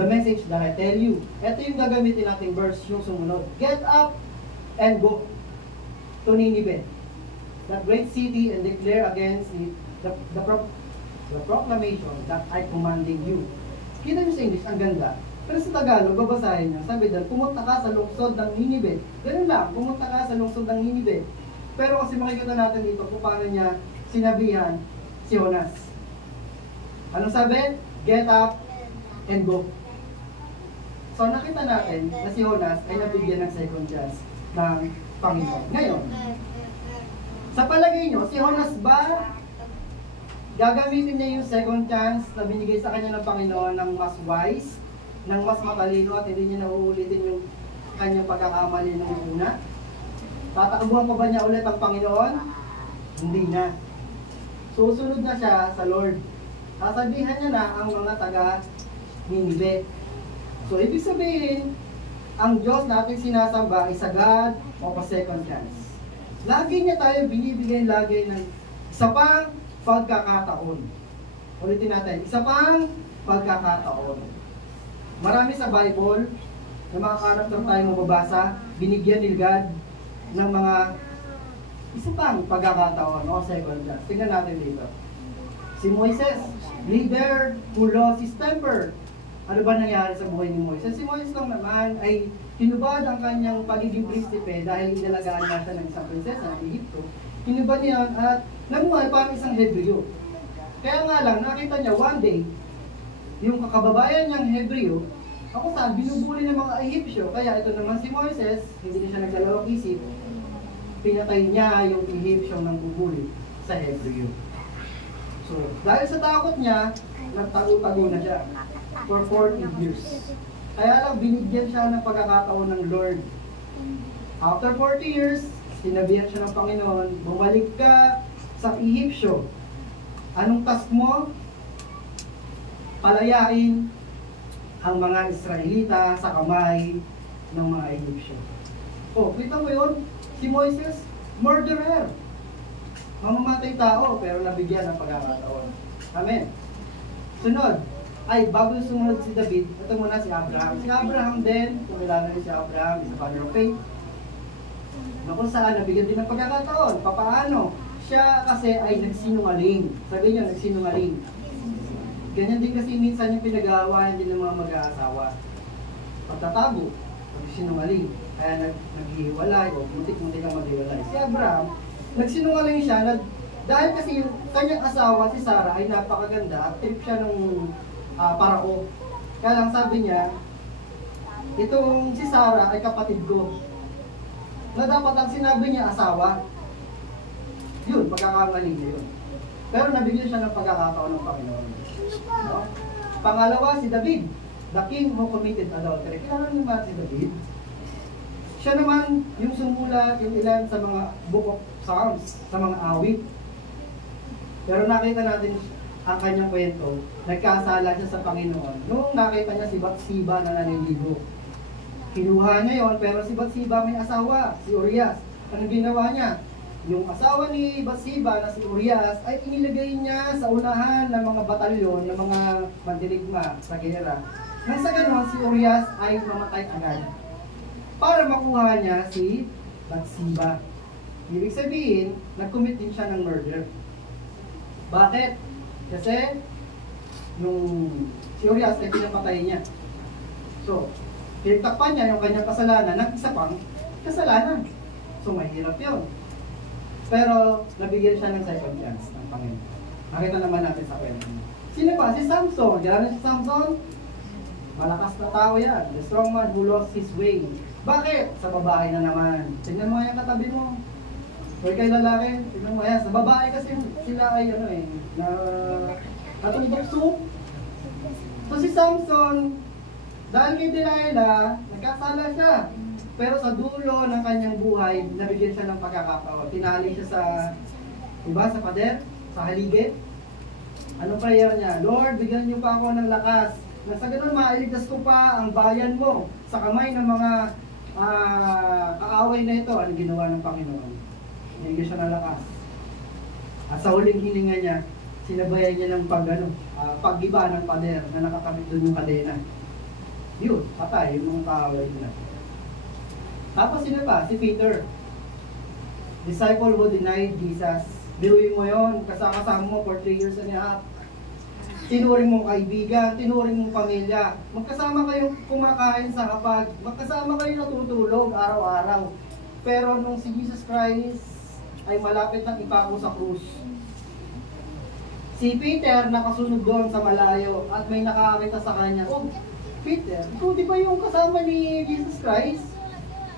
the message that I tell you. Ito yung gagamitin nating verse, yung sumunod. Get up and go to Nineveh, that great city, and declare against it the proclamation that I commanding you. Kita nyo sa English, ang ganda. Pero sa Tagalog, babasahin nyo. Sabi doon, pumunta ka sa lungsod ng Ninive. Ganun lang, pumunta ka sa lungsod ng Ninive. Pero kasi makikita natin dito kung paano niya sinabihan si Jonas. Anong sabi? Get up and go. So nakita natin na si Jonas ay nabigyan ng second chance ng Panginoon. Ngayon, sa palagay nyo, si Jonas ba gagamitin niya yung second chance na binigay sa kanya ng Panginoon ng mas wise, ng mas matalino at hindi niya nauulitin yung kanyang pagkakamali ng una? Tatakbuhan pa ba niya ulit ang Panginoon? Hindi na. Susunod na siya sa Lord. Sasabihan niya na ang mga taga-Ninive. So, ibig sabihin, ang Diyos natin sinasamba is a God of a second chance. Lagi niya tayo binibigay lagi ng isa pang pagkakataon. Ulitin natin, isa pang pagkakataon. Marami sa Bible na mga karakter tayo mababasa, binigyan ni God ng mga isa pang pagkakataon o second chance. Tingnan natin dito. Si Moises, leader who lost his temper. Ano ba nangyari sa buhay ni Moises? Si Moises lang naman ay tinubad ang kanyang pagiging prinsipe dahil inalagaan niya siya ng isang prinsesa ng Egypto. Tinubad niya at namuhay parang isang Hebreo. Kaya nga lang, nakita niya one day, yung kakababayan niyang Hebreo, ako saan, binubuli ng mga Egyptyo. Kaya ito naman si Moises, hindi na siya nagdalawang isip, pinatay niya yung Egyptyo ng bubuli sa Hebreo. So, dahil sa takot niya, nagtago-tago na siya for 40 years. Kaya lang, binigyan siya ng pagkakataon ng Lord. After 40 years, sinabihan siya ng Panginoon, bumalik ka sa Egyptyo. Anong task mo? Palayain ang mga Israelita sa kamay ng mga Egyptyo. Oh, kita mo yun? Si Moises, murderer. Mamamatay tao, pero nabigyan ng pagkakataon. Amen. Sunod, ay bago sumunod si David, ito muna si Abraham. Si Abraham din, kumilala rin si Abraham, is a father of faith. Na kung saan, nabigyan din ng pagkakataon. Papaano? siya kasi ay nagsinungaling. Sabi niyo, nagsinungaling. Ganyan din kasi minsan yung pinag-aawayan din ng mga mag-aasawa. Pagtatago, nagsinungaling. Kaya naghihiwalay o muntik-muntik ang maghiwalay. Si Abraham, nagsinungaling siya dahil kasi yung kanyang asawa, si Sarah, ay napakaganda at trip siya ng parao. Kaya lang sabi niya, itong si Sarah ay kapatid ko. Na dapat ang sinabi niya asawa. Yun, pagkakamali niya yun. Pero nabigyan siya ng pagkakataon ng Panginoon. No? Pangalawa, si David, the king who committed adultery. Kilala niyo ba si David? Siya naman yung sumula yung ilan sa mga book of Psalms, sa mga awit. Pero nakita natin ang kanyang kwento, nagkasala siya sa Panginoon. Nung nakita niya si Bathsheba na naniligo. Kinuha niya yon, pero si Bathsheba may asawa, si Urias. Ano ginawa niya? Yung asawa ni Bathsheba na si Urias ay inilagay niya sa unahan ng mga batalyon ng mga mandirigma sa gera. Nang sa ganon, si Urias ay mamatay agad para makuha niya si Bathsheba. Ibig sabihin, nag-commit din siya ng murder. Bakit? Kasi nung si Urias ay pinapatay niya. So, pinagtakpan niya yung kanyang kasalanan ng isa pang kasalanan. So, mahirap yun. Pero, nabigyan siya ng second chance ng Panginoon. Nakita naman natin sa kwento. Sino pa? Si Samson. Diyan si Samson? Malakas na tao yan. The strong man who lost his way. Bakit? Sa babae na naman. Tingnan mo yung katabi mo. Huwag kayo lalaki. Tingnan mo yan. Sa babae kasi sila ay na natumbokso. So si Samson, dahil kay Delilah, nagkasala siya. Pero sa dulo ng kanyang buhay, nabigyan siya ng pagkakataon. Tinali siya sa, diba, sa pader, sa haligid. Anong prayer niya? Lord, bigyan niyo pa ako ng lakas. Nang sa ganun, mailigtas ko pa ang bayan mo sa kamay ng mga kaaway na ito. Ano ginawa ng Panginoon? Binigyan siya ng lakas. At sa huling hininga niya, sinabayan niya ng pag-iba ng pader na nakakamit doon yung kadena. Yun, patay yung mga kaaway nila. Tapos sino pa? Si Peter. Disciple who denied Jesus. Biruin mo yun, kasama mo for 3 years and a half. Tinuring mong kaibigan, tinuring mong pamilya. Magkasama kayong kumakain sa hapag. Magkasama kayong natutulog araw-araw. Pero nung si Jesus Christ ay malapit nang ipako sa krus, si Peter nakasunod doon sa malayo at may nakakita sa kanya, "Oh, Peter, ikaw di ba yung kasama ni Jesus Christ?"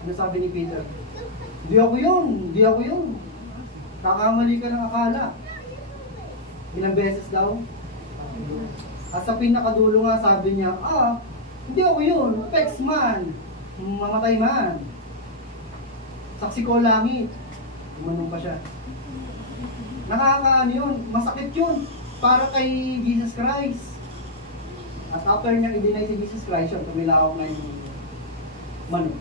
Ano sabi ni Peter? Di ako yun. Kakamali ka ng akala. Ilang beses daw? At sa pinakadulo nga sabi niya, hindi ako yun, pex man, mamatay man. Saksi ko langit. Umanong pa siya. Nakakaano yun, masakit yun, para kay Jesus Christ. At after niya i-deny si Jesus Christ, yun, tumilaw na yung manok.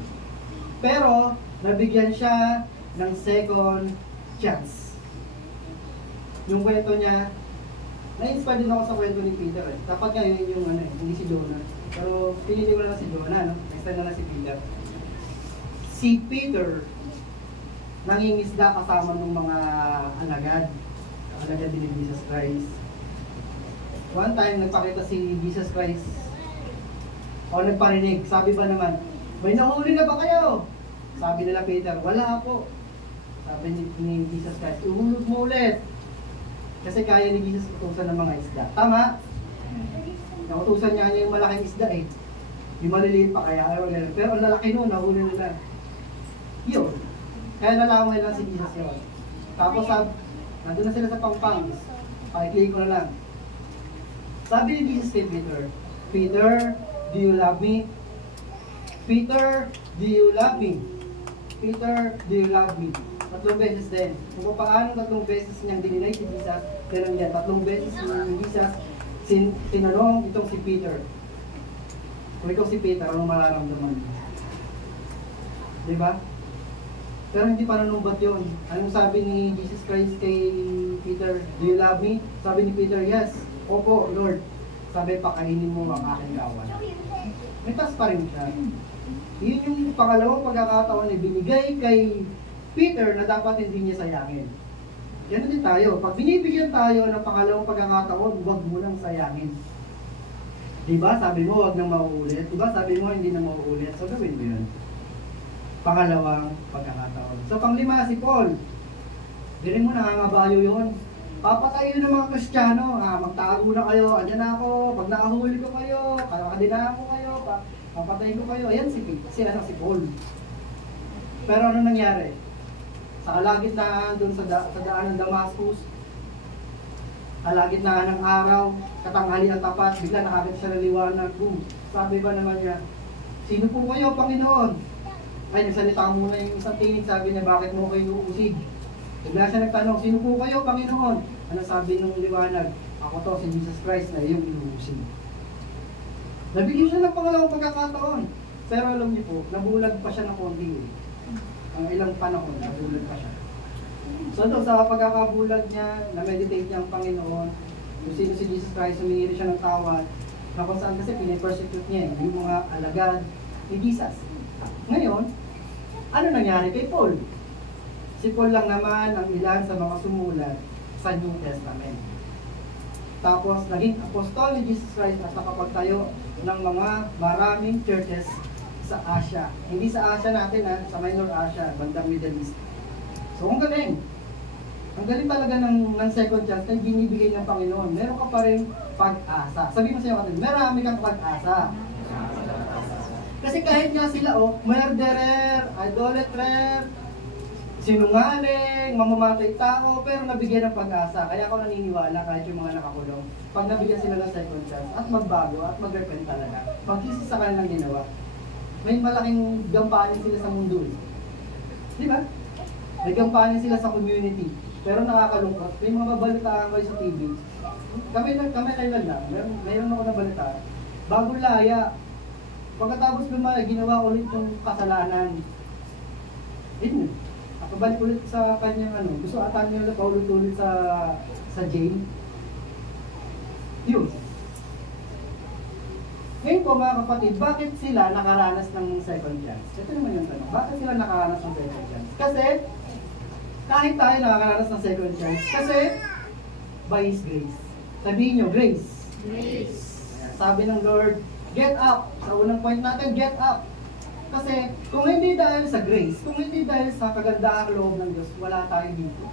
Pero, nabigyan siya ng second chance. Yung kwento niya, na-inspire din ako sa kwento ni Peter. Dapat nga yun yung hindi si Jonah. Pero pinili ko na si Jonah, no? Next time na lang si Peter. Si Peter, nangingisda kasama ng mga alagad din ni Jesus Christ. One time, nagpakita si Jesus Christ, o nagparinig, sabi ba naman, "May nahuli na ba kayo?" Sabi nila Peter, "Wala po." Sabi ni Jesus Christ, "Uhulog mo ulit." Kasi kaya ni Jesus utusan ng mga isda. Tama? Nautusan niya yung malaking isda eh. Yung maliliit pa kaya. Pero ang lalaki nun, nahuli nila. Yun. Kaya nalaman lang si Jesus yun. Tapos nandun na sila sa pangpang. Pakiclick ko na lang. Sabi ni Jesus kay Peter, "Peter, do you love me? Peter, do you love me? Peter, do you love me?" 3 beses din. Kung paano 3 beses niyang dininay si Jesus, pero yan, 3 beses ni Jesus, tinanong itong si Peter. Kung ikaw si Peter, anong mararamdaman mo? Diba? Pero hindi pa nanumbat yun. Anong sabi ni Jesus Christ kay Peter? "Do you love me?" Sabi ni Peter, "Yes." "Opo, Lord." Sabi, "Pakainin mo ang aking kawan." May taas pa rin siya. Yun yung pangalawang pagkakataon na binigay kay Peter na dapat hindi niya sayangin. Yan din tayo. Pag binibigyan tayo ng pangalawang pagkakataon, huwag mo nang sayangin. Diba? Sabi mo, huwag nang mauulit. Diba? Sabi mo, hindi na mauulit. So, gawin mo yun. Pangalawang pagkakataon. So, panglima, si Paul. Dirin mo, nangangabayo yun. Papatayo ng mga Kristiyano. Magtago na kayo. Andyan na ako. Pag nakahuli ko kayo, kadinaan ko kayo. Papatayin ko kayo. Ayan si Paul. Pero ano nangyari? Sa kalagitnaan doon sa daan ng Damascus, kalagitnaan ng araw, katanghali ang tapat, bigla nakakita siya ng liwanag. Boom. Sabi ba naman niya, sino po kayo, Panginoon? Ay, nagsalita muna yung isang tingin, sabi niya, bakit mo kayo inuusig? Bigla siya nagtanong, sino po kayo, Panginoon? Ano sabi nung liwanag? Ako to, si Jesus Christ na iyong inuusig. Nabigyan siya ng pangalawang pagkakataon. Pero alam niyo po, nabulag pa siya ng konti. Ang ilang panahon, nabulag pa siya. So doon sa pagkakabulag niya, na-meditate niya ang Panginoon, kung sino si Jesus Christ, humingi siya ng tawad, na kung saan kasi pinipersecute niya, yung mga alagad ni Jesus. Ngayon, ano nangyari kay Paul? Si Paul lang naman ang ilan sa mga sumulat sa New Testament. Tapos, naging apostol ni Jesus Christ at nakapagtayo ng mga maraming churches sa Asia. Hindi sa Asia natin, sa Minor Asia, bandang Middle East. So, ang galing. Ang galing talaga ng second chance na binibigay ng Panginoon. Meron ka pa rin pag-asa. Sabihin mo sa'yo kapatid, marami kang pag-asa. Kasi kahit nga sila, murderer, idolatrer, sinungaling, mamamatay tao, pero nabigyan ng pag-asa. Kaya ako naniniwala kahit yung mga nakakulong, pag nabigyan sila ng second chance at magbago at mag-repent talaga, magsisi sa kanilang ginawa, may malaking gampanin sila sa mundo. Di ba? May gampanin sila sa community. Pero nakakalungkot. May mga babalitaan kayo sa TV. Kami kailan lang. Mayroon ako nabalitaan. Bagong laya. Pagkatapos lumaya, ginawa ulit yung kasalanan. Yun. Nakabalik ulit sa kanyang gusto ata niya ulit paulit-ulit sa jail. Yun. Ngayon po mga kapatid, bakit sila nakaranas ng second chance? Ito naman yung tanong. Bakit sila nakaranas ng second chance? Kasi, kahit tayo nakaranas ng second chance, kasi, by His grace. Sabihin nyo, grace. Grace. Sabi ng Lord, get up. Sa unang point natin, get up. Kasi, kung hindi dahil sa grace, kung hindi dahil sa kagandaang loob ng Diyos, wala tayo dito.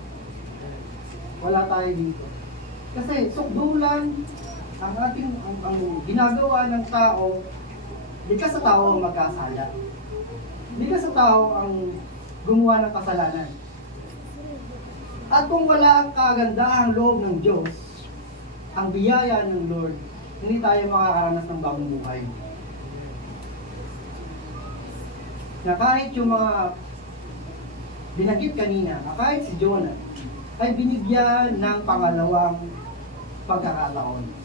Wala tayo dito. Kasi, sukdulan, ang ginagawa ng tao, di ka sa tao ang magkasala. Di ka sa tao ang gumawa ng kasalanan. At kung wala ang kagandahang loob ng Diyos, ang biyaya ng Lord, hindi tayo makakaranas ng bagong buhay. Na kahit yung mga binanggit kanina, kahit si Jonah, ay binigyan ng pangalawang pagkakataon.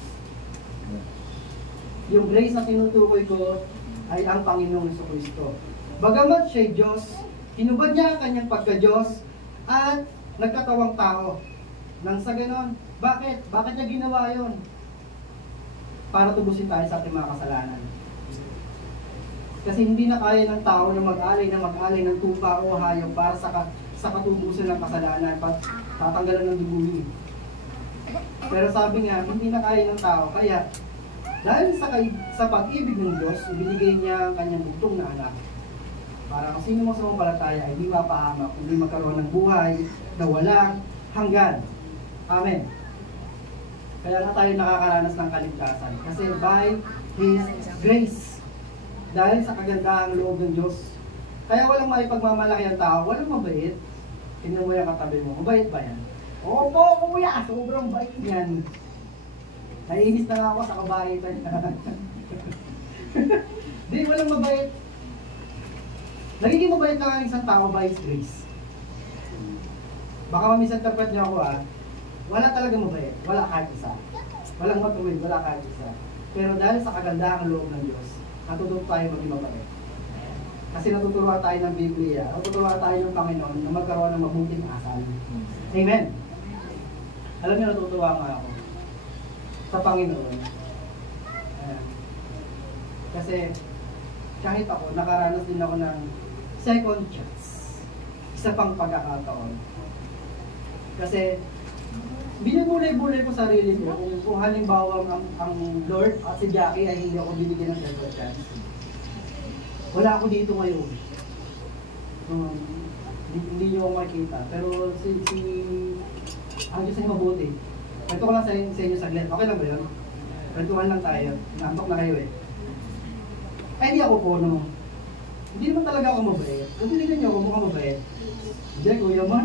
Yung grace na tinutukoy ko ay ang Panginoong Jesucristo. Bagamat siya'y Diyos, hinubad niya ang kanyang pagka-Diyos at nagkatawang tao. Nang sa ganon, bakit? Bakit niya ginawa yon? Para tubusin tayo sa ating mga kasalanan. Kasi hindi na kaya ng tao na mag-alay ng tupa o hayop para sa katubusan ng kasalanan, tatanggalan ng duguli. Pero sabi nga, hindi na kaya ng tao, kaya dahil sa pag-ibig ng Diyos, ibinigay niya ang kanyang bugtong na anak. Para kung sino mo sumampalataya ay di mapahamak, hindi magkaroon ng buhay na walang hanggan. Amen. Kaya nga tayo nakakaranas ng kaligtasan. Kasi by His grace, dahil sa kagandahang loob ng Diyos, kaya walang maipagmamalaki ang tao, walang mabait. Tingnan mo yung katabi mo, mabait ba yan? Opo, kuya, sobrang bait yan. Naiinis na nga ako sa kabaitan. Di, walang mabait. Nagiging mabait na nga isang tao by His grace. Baka mamisinterpret niyo ako wala talaga mabait. Wala kahit isa. Walang matuwid, wala kahit isa. Pero dahil sa kagandahang loob ng Diyos, natututo tayo maging mabait. Kasi natuturuan tayo ng Biblia, natuturuan tayo ng Panginoon na magkaroon ng mabuting asal. Amen. Alam niyo, natutuwa nga ako sa Panginoon. Kasi kahit ako, nakaranas din ako ng second chance. Isa pang pagkakataon. Kasi, binibulay-bulay ko sarili ko kung halimbawa ang Lord at si Jackie ay hindi ako binigyan ng second chance. Wala ako dito ngayon. Hindi nyo ako makikita. Pero ang Diyos ay mabuti. Kwento ko lang sa inyo saglit. Okay lang ba yun? Kwentuhan lang tayo. Naantok na kayo eh. Ay, hindi ako puno. Hindi naman talaga ako mabait. Kung tinignan nyo ako, mukhang mabait. Hindi, kuya mo.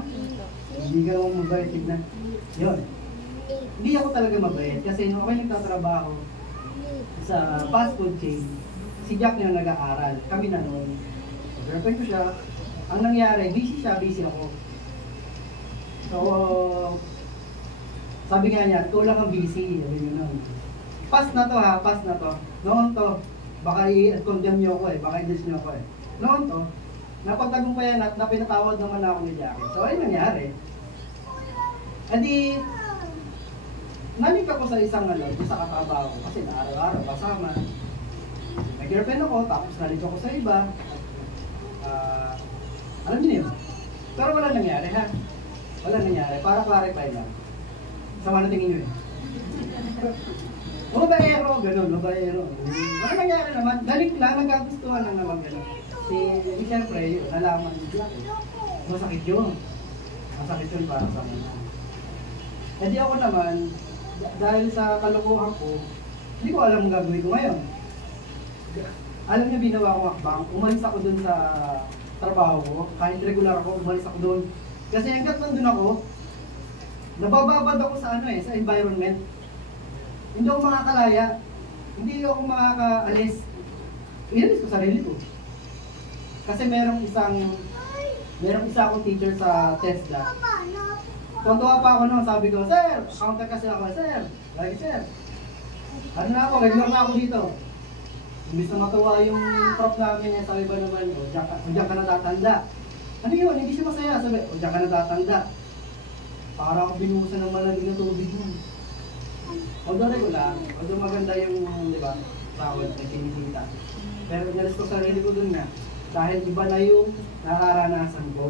Hindi ka naman mabait. Tignan. Yun. Hindi ako talaga mabait. Kasi nung ako nagtatrabaho sa fast food chain, si Jack na nag-aaral. Kami na noon. Girlfriend ko siya. Ang nangyari, busy siya, busy ako. So, sabi nga niya, ikaw lang ang busy. Sabi niyo nun. Pass na to ha, pass na to. Noon to, baka i-condemn niyo ako eh, baka i-diss niyo ako eh. Noon to, napagtagumpayan at napinatawad naman ako ni Jackie. So, ayun nangyari. E di, nanik ako sa isang sa katrabaho ko kasi araw-araw kasama. May girlfriend ako, tapos nanik ako sa iba. Alam niyo yun? Pero wala nangyari ha. Wala nangyari, para clarify lang. Sama na tingin nyo eh. Mabaero, gano'n, mabaero. Wala nangyari naman, galing lang, nagkagustuhan lang naman gano'n. Siyempre, nalaman nyo, masakit yun. Masakit yun para sa mga. E di ako naman, dahil sa kalokohan ko, hindi ko alam ang gagawin ko ngayon. Alam niyo, binawa ko akbang, umalis ako dun sa trabaho ko, kahit regular ako, umalis ako dun. Kasi hanggat nandun ako, nabababad ako sa sa environment. Hindi ako makakalaya, hindi ako makakaalis. Inalis ko sarili ko. Kasi merong isa akong teacher sa TESDA. Tuntua pa ako noon, sabi ko, sir, counter kasi ako, sir, lagi sir. Ano na ako, regular na ako dito. Imbis na matuwa yung prof namin, sabi ba naman, o diyan ka natatanda. Ano yun, hindi siya masaya, sabi, o diyan ka natatanda. Para ako binuhusan ng malamig na tubig mo. Although regular, although maganda yung, di ba, bawal na sinisita. Pero inalis ko sarili ko dun nga, dahil iba na yung nararanasan ko.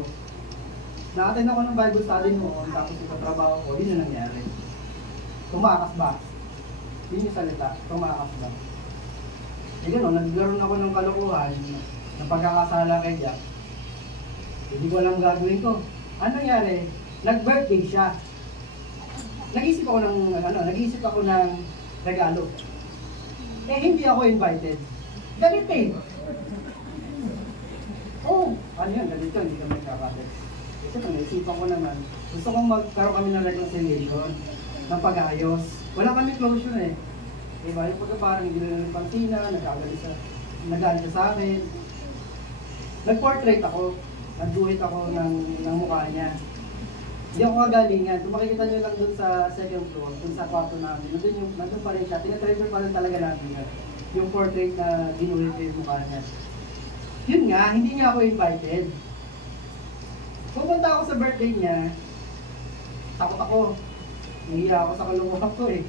Nakatin ako ng Bible study noon, tapos yung trabaho ko, yun yung nangyari. Tumakas ba? Yun yung salita, tumakas ba? Eh gano'n, nagkaroon ako ng kalokohan, ng pagkakasala kay Jack. Hindi ko alam gagawin ko. Ano nangyari? Nag-birthday siya. Nag-isip ako ng regalo. Eh hindi ako invited. Galit eh. Oh, ano yun? Galit yun, hindi kami magkakatext. Kasi naisipan ko naman, gusto kong magkaroon kami ng reconciliation, ng pag-ayos. Wala kami closure eh. Diba? Yung pagka parang hindi na nagpantina, nagalit siya sa akin. Nag-portrait ako, nagduhit ako ng mukha niya. Hindi ako kagalingan. Kung makikita nyo lang dun sa second floor, dun sa kwarto namin, nandun pa rin siya. Tinatreasure pa rin talaga namin yung portrait na ginuhit ko yung mukha niya. Yun nga, hindi niya ako invited. Pupunta ako sa birthday niya, takot ako. Nahiya ako sa kalungkuhan ko eh.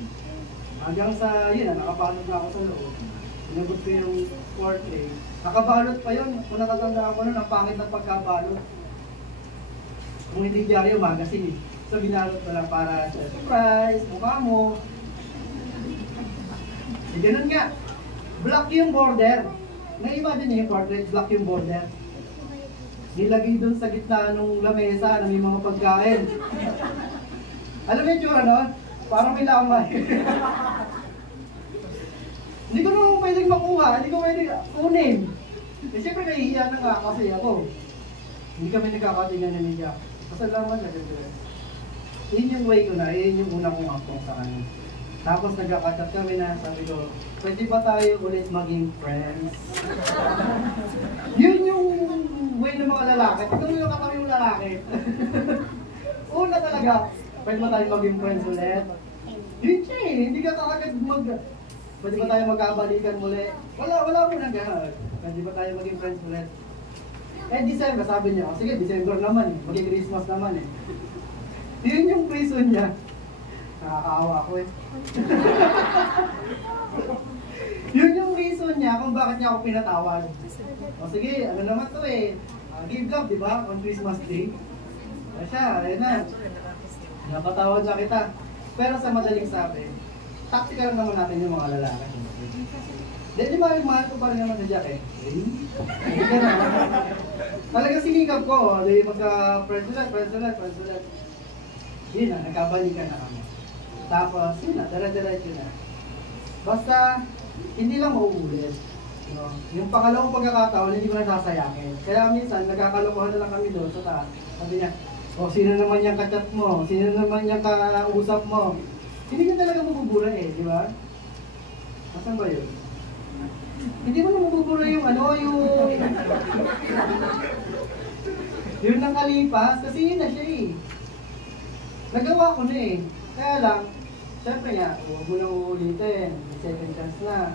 Hanggang sa, yun nakabalot na ako sa loob. Inabot ko yung portrait. Nakabalot pa yun. Kung natatanda ako nun, ang pangit ng pagkabalot. Kung hindi diaryo, magazine eh. So binalot ko lang para sa surprise, mukha mo. E ganun nga. Black yung border. Naiba din yung portrait, black yung border. Nilagay dun sa gitna ng lamesa na may mga pagkain. Alam mo yung tsura nun? Parang may lamay. Hindi ko naman pwedeng makuha, hindi ko pwedeng kunin. Eh siyempre nahihiya na nga kasi ako. Hindi kami nagkakatingan na niya. Pasalamat na siyempre. Yun yung way ko na, yun yung una kong akong sa kanya. Tapos nagkakatat kami na, sabi ko, pwede ba tayo ulit maging friends? Yun yung way ng mga lalaki. Pag naman kami yung lalaki. Una talaga, pwede ba tayo maging friends ulit? Yun siya eh, hindi ka talaga pwede ba tayo magkabalikan muli? Wala mo nang gano'n. Pwede ba tayo maging friends ulit? Eh, December, sabi niya, sige, December naman eh, mag-Christmas naman eh. Yun yung reason niya. Nakakaawa ako eh. Yun yung reason niya kung bakit niya ako pinatawag. O sige, ano naman to eh, give love, di ba? On Christmas Day. siya, ayun na. Napatawad na kita. Pero sa madaling sabi, tactical naman natin yung mga lalaki. Di ba yung mahal ko pa rin naman sa Jack eh? Talaga sinikap ko, di magka-friends ulit. Yun na, nagkabalikan na kami. Tapos, yun na, dara-diretso na. Basta, hindi lang mauulit. No? Yung pangalawang pagkakataon, hindi ko na sasayakin. Kaya minsan, nagkakalokohan na lang kami doon sa taas. Sabi niya, sino naman yung kachat mo? Sino naman yung kausap mo? Hindi ka talaga mabubura eh, di ba? Asan ba yun? Hindi mo na mabubura yung yun ng kalipas, kasi yun na siya eh. Nagawa ko na eh. Kaya lang, syempre nga, huwag mo nang uulitin. Second chance na.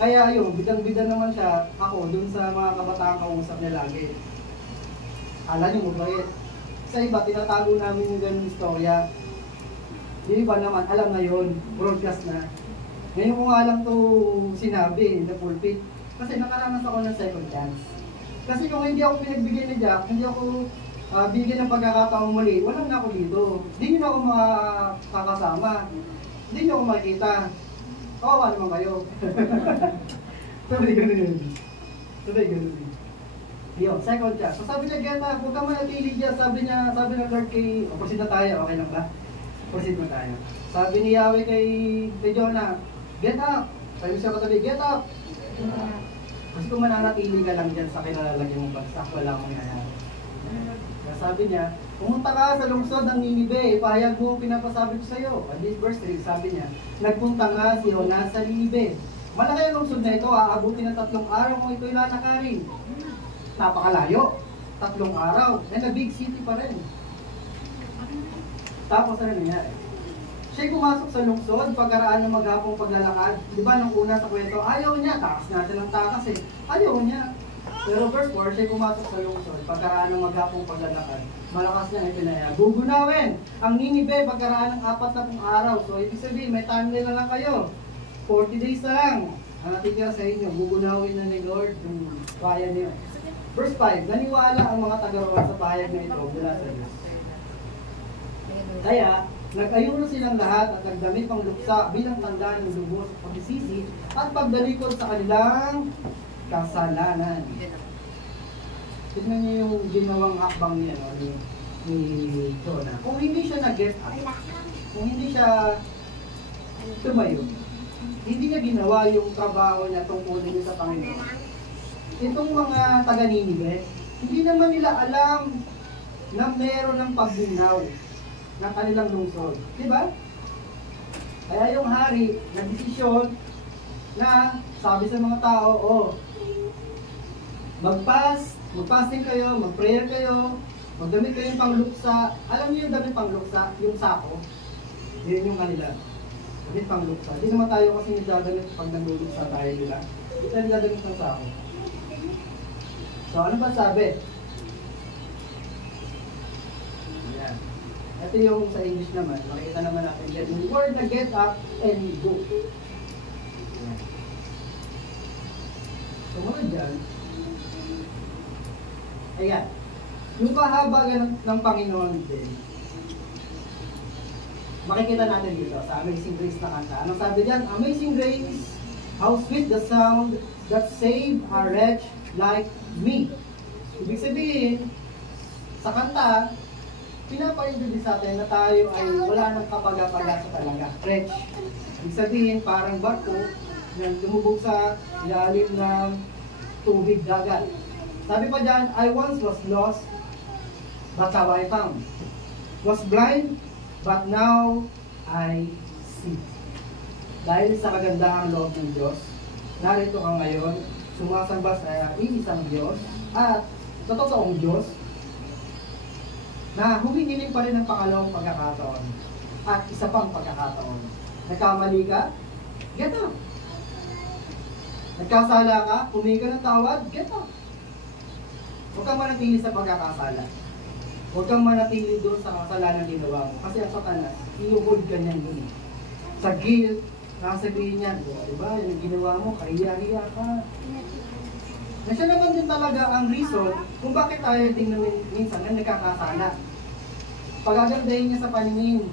Kaya yun, bidang-bida naman siya ako dun sa mga kabataan kausap niya lagi. Alam niyo, mabait. Sa iba, tinatago namin yung ganung istorya. Yung iba naman, alam na yun, broadcast na. Ngayon ko nga lang ito sinabi na pulpit. Kasi nakaranas ako ng second chance. Kasi kung hindi ako pinagbigyan ni Jack, hindi ako bigyan ng pagkakataong muli, walang na ako dito. Hindi nyo na ako makakasama. Hindi nyo ako makikita. Kawawa naman kayo. Sabay ganun yun. Yun, second chance. So sabi niya, Geta, huwag ka manatili dyan. Sabi ng Lord kay, proceed na tayo, okay lang ba? Proceed na tayo. Sabi ni Yahweh kay Jonah, get up! Sabi siya katabi, get up! Kasi kung mananatili ka lang dyan sa kinalalagyan mong bagsak, wala mong nangyayari. Kaya sabi niya, pumunta ka sa lungsod ng Ninive, ipahayag mo ang pinapasabi ko sa iyo. At this verse 3, sabi niya, nagpunta nga si Jonah sa Ninive. Malaki ang lungsod na ito, aabutin ng 3 araw kung ito'y lalakarin. Napakalayo, 3 araw, and a big city pa rin. Tapos ano nangyari? Siya'y pumasok sa lungsod, pagkaraan ng maghapong paglalakad. Di ba nung una sa kwento, ayaw niya, takas natin ang takas eh. Ayaw niya. Pero verse 4, siya'y pumasok sa lungsod, pagkaraan ng maghapong paglalakad. Malakas niya ay pinaya. Gugunawin ang Ninive pagkaraan ng 40 araw. So ibig sabihin, may timeline na lang kayo. 40 days na lang. Ang natitira sa inyo, gugunawin na ni Lord yung bayan niyo. Verse 5, naniwala ang mga taga-roon sa pahayag na ito mula sa Diyos. Kaya, nag-ayuno silang lahat at nagdamit pang luksa bilang tanda ng lubos at pagsisisi at pagdalikod sa kanilang kasalanan. Tignan niyo yung ginawang hakbang niya, ni Jonah. Kung hindi siya nag-get up, kung hindi siya tumayo, hindi niya ginawa yung trabaho niya tungkulin niya sa Panginoon. Itong mga taga-Ninive, hindi naman nila alam na meron ng pagbinaw ng kanilang lungsod. Diba? Kaya yung hari, nagdesisyon na sabi sa mga tao, mag-fasting kayo, mag-prayer kayo, magdamit kayo yung pangluksa. Alam niyo yung damit pangluksa, yung sako, yun yung kanila. Damit pangluksa. Hindi naman tayo kasi nagdadamit pag nagluluksa tayo nila. Hindi tayo nagdadamit ng sako. So, ano ba sabi? Ayan. Ito yung sa English naman. Makikita naman natin dyan. Yung word na get up and go. Ayan. So, mga dyan. Ayan. Yung kahabagan ng Panginoon din. Makikita natin dito sa Amazing Grace na kanta. Anong sabi dyan? Amazing Grace, how sweet the sound that saved a wretch like me. Ibig sabihin, sa kanta, pinapaintroduce sa atin na tayo ay wala nang kapag-apagasa talaga. Wretch. Ibig sabihin, parang barko na lumubog sa ilalim ng tubig dagat. Sabi pa dyan, I once was lost, but how I found. Was blind, but now I see. Dahil sa kagandahang loob ng Diyos, narito ka ngayon, sumasamba sa iisang Diyos at sa totoong Diyos na humihiling pa rin ng pangalawang pagkakataon at isa pang pagkakataon. Nagkamali ka? Get up! Nagkasala ka? Humingi ka ng tawad? Get up! Huwag kang manatili sa pagkakasala. Huwag kang manatili doon sa kasalanan ginawa mo. Kasi ang Satanas, iuhod ka niyan doon. Sa guilt, nakasabihin niyan, diba, yung ginawa mo, kahiya-hiya ka. Na siya naman din talaga ang reason kung bakit tayo din minsan na nagkakasala. Pagagandahin niya sa paningin.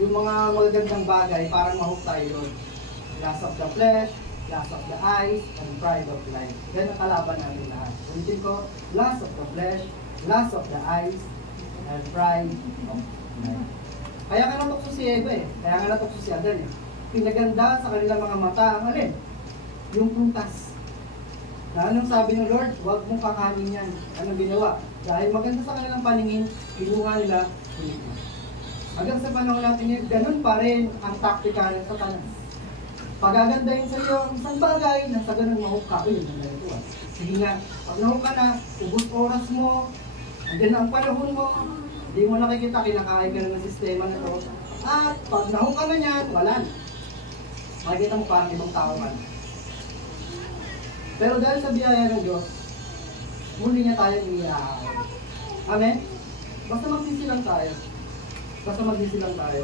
Yung mga magagandang bagay, parang mahook tayo doon. Lust of the flesh, lust of the eyes, and pride of life. Yan ang kalaban natin lahat. Ulitin ko, lust of the flesh, lust of the eyes, and pride of life. Kaya nga natukso si Eva eh. Kaya nga natukso si Adan eh. Pinaganda sa kanilang mga mata ang alin? Yung prutas. Na anong sabi ng Lord? Huwag mong kakanin yan. Anong ginawa? Dahil maganda sa kanilang paningin, kinuha nila, pinigyan. Hanggang sa panahon natin yun, ganun pa rin ang taktika ng Satanas. Pagagandahin sa iyo ang isang bagay, nasa ganun mahuk ka. Uy, nandito ah. Sige nga, pag nahuk ka na, ubus oras mo, andyan na ang panahon mo, hindi mo nakikita, kinakain ka na ng sistema na ito. At pag nahuk ka na niyan, wala na. Makikita mo parang ibang tao man. Pero dahil sa biyaya ng Diyos, muli niya tayo iniaaw. Amen? Basta magsisi lang tayo. Basta magsisi lang tayo.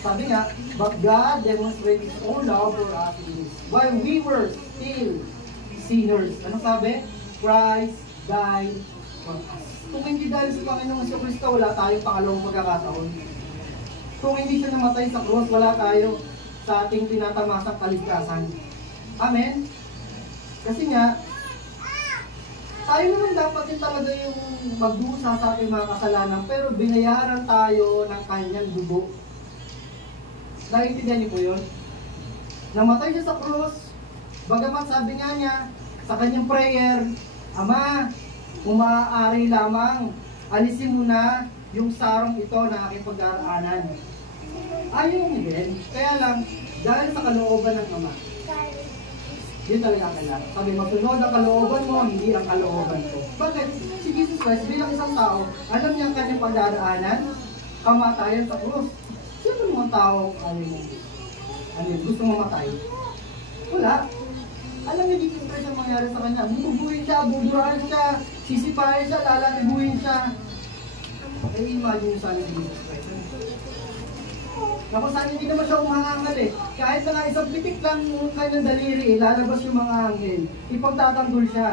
Sabi nga, but God demonstrated His own love for us in this. While we were still sinners. Ano sabi? Christ died for us. Kung hindi dahil sa Panginoong Jesucristo, wala tayong pangalawang pagkakataon. Kung hindi siya namatay sa cross, wala tayo sa ating tinatamasang kaligtasan. Amen? Kasi nga, tayo naman dapat din talaga yung magdusa sa ating mga kasalanan, pero binayaran tayo ng kanyang dugo. Naiintindihan niyo po yun? Namatay siya sa cross, bagamat sabi nga niya sa kanyang prayer, Ama, kung maaari lamang, alisin mo na yung sarong ito na aking pag-aaranan. Ayaw niya din, kaya lang, dahil sa kalooban ng Ama, yun talaga ang kailangan. Sabi, masunod ang kalooban mo, hindi ang kalooban ko. Bakit? Si Jesus Christ, bilang isang tao, alam niya ang kanyang pagdaraanan, kamatayan sa krus. Sino mga tao, gusto mamatay? Wala. Alam niya Jesus Christ ang mangyari sa kanya. Bubuhin siya, buburahan siya, sisipahin siya, lalalibuhin siya. Eh, imagine sa akin si Jesus Christ. Kapag saan hindi naman siya umahangal eh. Kahit na nga isang pitik lang yung kanyang daliri, lalabas yung mga anghel. Ipagtatanggol siya.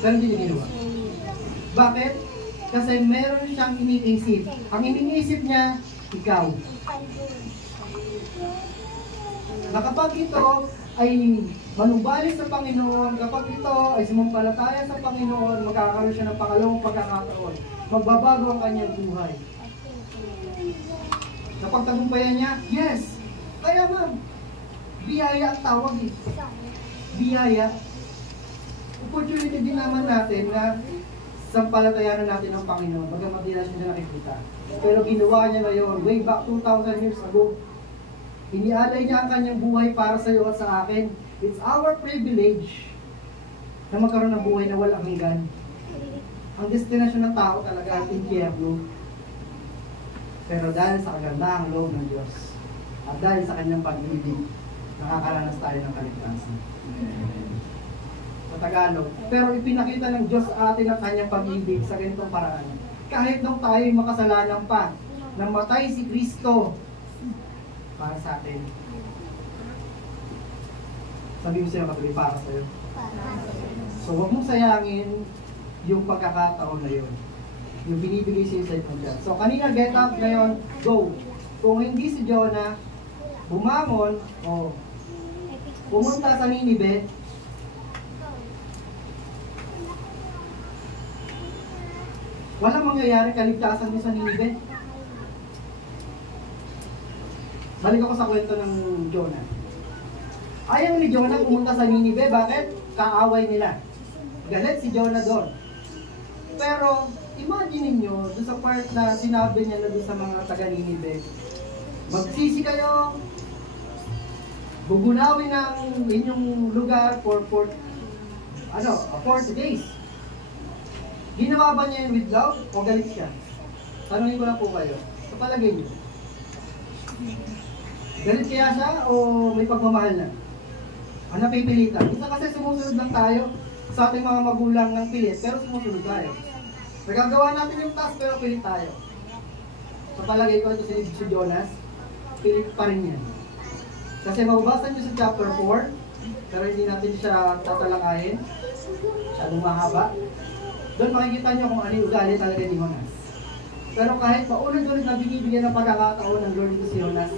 Ganun din yung ginawa. Bakit? Kasi meron siyang iniisip. Ang iniisip niya, ikaw. Na kapag ito ay manumbalik sa Panginoon, kapag ito ay sumampalataya sa Panginoon, magkakaroon siya ng pangalawang pagkakataon. Magbabago ang kanyang buhay. Napagtagumpayan niya? Yes! Kaya ma'am, biyaya ang tawag eh. Biyaya. Opportunity din naman natin na sampalatayanan natin ang Panginoon, bagamat di na siya nakikita. Pero ginawa niya na yun, way back 2,000 years ago. Inialay niya ang kanyang buhay para sa iyo at sa akin. It's our privilege na magkaroon ng buhay na walang hanggan. Ang destinasyon ng tao talaga ang impyerno. Pero dahil sa kagandahang loob ng Diyos at dahil sa kanyang pag-ibig, nakakaranas tayo ng kaligtasan. Sa Tagalog. Pero ipinakita ng Diyos sa atin ang kanyang pag-ibig sa ganitong paraan. Kahit nung tayo makasalanan pa, namatay si Kristo para sa atin. Sabi mo sa'yo, katuloy, para sa'yo. So huwag mong sayangin yung pagkakataon na yun. Yung binibigay siya sa ito dyan. So kanina, get up, ngayon, go. Kung hindi si Jonah, bumangon, o pumunta sa Ninive, walang mangyayari kaligtasan mo sa Ninive. Balik ako sa kwento ng Jonah. Ayaw ni Jonah pumunta sa Ninive, bakit? Kaaway nila. Galit si Jonah doon. Pero, imagine niyo doon sa part na sinabi niya na doon sa mga taga-Ninive, magsisi kayo, bugunawin ang inyong lugar for 40 days. Ginawa ba niya yun with love o galit siya? Tanungin ko lang po kayo. Sa palagay niyo. Galit kaya siya o may pagmamahal na? Ang napipilitan. Isa kasi sumusunod lang tayo sa ating mga magulang ng pilit, pero sumusunod tayo. Nagagawa natin yung task pero pilit tayo. Sa palagay ko ito si Jonas, pilit pa rin yan. Kasi mababasa nyo sa chapter 4, pero hindi natin siya tatalakayin. Siya lumahaba. Doon makikita nyo kung ano yung ugali talaga ni Jonas. Pero kahit paulit-ulit na binibigyan ng pagkakataon ng Lord dito si Jonas,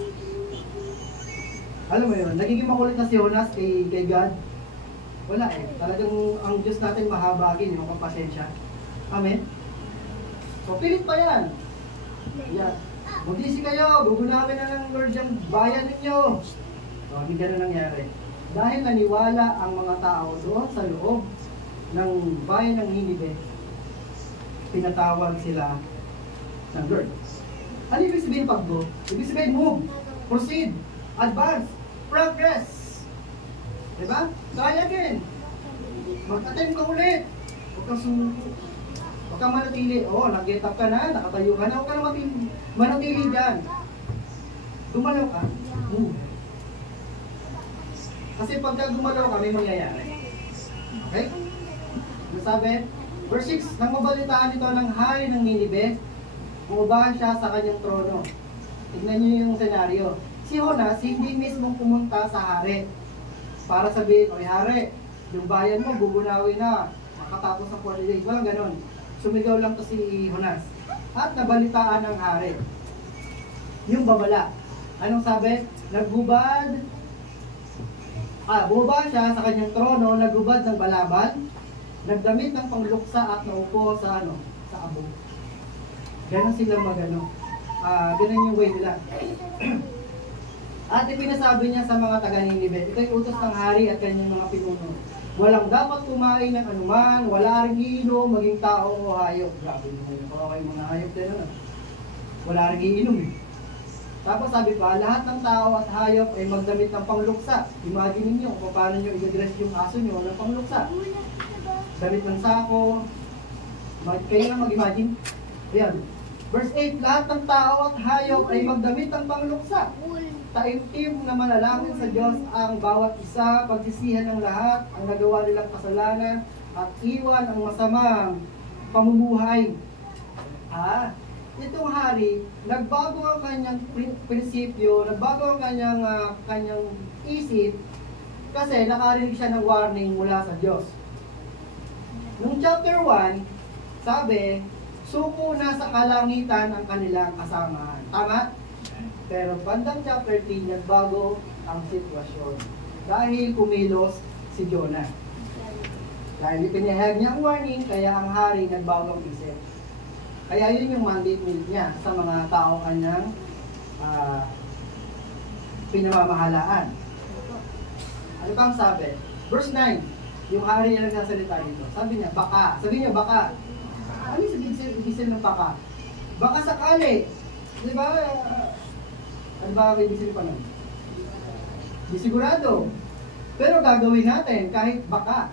alam mo yun, nagiging makulit na si Jonas kay God. Wala eh. Talagang ang Diyos natin mahabagin, mapapasensya. Amen? So, pilit pa yan. Yan. Magsisi kayo, gugunawin na ng Lord yung bayan ninyo. So, hindi ganun nangyari. Dahil naniwala ang mga tao doon sa loob ng bayan ng Ninive, pinatawag sila ng Lord. Ano ibig sabihin pag-go? Ibig sabihin move, proceed, advance, progress. Diba? Kaya din. Mag-attempt ka ulit. Huwag kang sumuko. Huwag kang manatili. Nag-get up ka na, nakatayo ka na. Huwag ka na manatili dyan. Dumalaw ka, move. Kasi pagka gumalaw ka, may mangyayari. Okay? Sabi, verse 6, nang mabalitaan ito ng hari ng Ninive, umubahan siya sa kanyang trono. Tignan niyo yung senaryo. Si Jonas, hindi mismong pumunta sa hari para sabihin, oy hari, yung bayan mo, bubunawi na, makatapos ng 40 days. Walang ganon. Sumigaw lang to si Jonas. At nabalitaan ng hari. Yung babala. Anong sabi? Bumaba siya sa kanyang trono, naggubad ng balaban, nagdamit ng pangluksa at naupo sa abo. Ganon sila magano. Ganon yung way nila. At ipinasabi niya sa mga taga-Ninive, ito'y utos ng hari at kanyang mga pinuno. Walang dapat kumain ng anuman, wala ring iinom, maging tao o hayop. Grabe naman yung mga mga hayop din na. Wala ring iinom eh. Tapos sabi pa, lahat ng tao at hayop ay magdamit ng pangluksa. Imagine niyo kung paano nyo i-dress yung aso nyo ng pangluksa. Damit ng sako. Kayo na mag-imagine. Ayan. Verse 8, lahat ng tao at hayop ay magdamit ng pangluksa. Taimtim na manalangin sa Diyos ang bawat isa, pagsisihan ng lahat, ang nagawa nilang kasalanan, at iwan ang masamang pamumuhay. Itong hari, nagbago ang kanyang prinsipyo, nagbago ang kanyang isip, kasi nakarinig siya ng warning mula sa Diyos. Noong chapter 1, sabi, suko na sa kalangitan ang kanilang kasamahan. Tama? Pero bandang chapter 3, nagbago ang sitwasyon. Dahil kumilos si Jonah. Dahil ipinahayag niya ang warning, kaya ang hari nagbago ang isip. Kaya yun yung mandate niya sa mga tao kanyang pinamamahalaan. Ano pang sabi? Verse 9, yung hari na nagsasalita dito. Sabi niya, baka. Sabi niya, baka. Ano yung ibig ng baka? Baka sakali. Di ba? Ano ba ibig sabihin pa nun? Di sigurado. Pero gagawin natin kahit baka.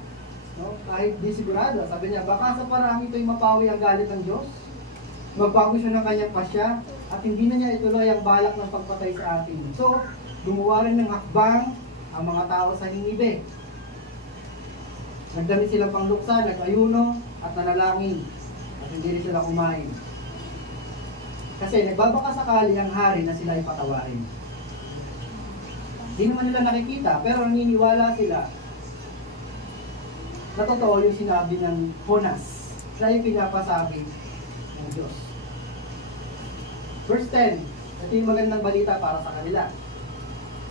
No? Kahit di sigurado. Sabi niya, baka sa parang ito'y mapawi ang galit ng Diyos. Magbago siya ng kanyang pasya at hindi na niya ituloy ang balak ng pagpatay sa atin. So, gumawa rin ng hakbang ang mga tao sa Ninive. Nagdamit silang pangluksa, nag-ayuno at nanalangin. At hindi rin sila kumain. Kasi nagbabaka sakali ang hari na sila ipatawarin. Hindi naman nila nakikita, pero naniniwala sila na totoo yung sinabi ng Jonas na yung pinapasabi ng Diyos. Verse 10, ito yung magandang balita para sa kanila.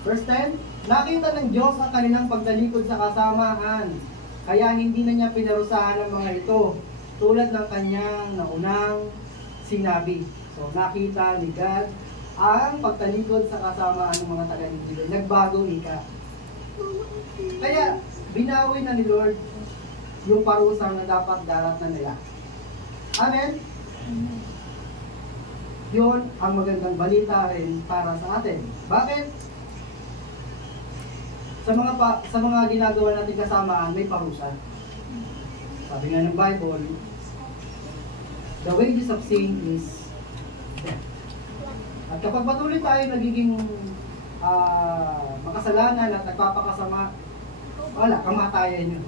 Verse 10, nakita ng Diyos ang kanilang pagtalikod sa kasamahan, kaya hindi na niya pinarusahan ang mga ito, tulad ng kanyang naunang sinabi. So, nakita ni God ang pagtalikod sa kasamaan ng mga taga-Ninive. Nagbago ika. Kaya, binawi na ni Lord yung parusang na dapat darat na nila. Amen? Yun ang magandang balita rin para sa atin. Bakit? Sa mga ginagawa natin kasamaan, may parusa. Sabi nga ng Bible, the wages of sin is death. At kapag patuloy tayo nagiging makasalanan at nagpapakasama, wala, kamatayan yun.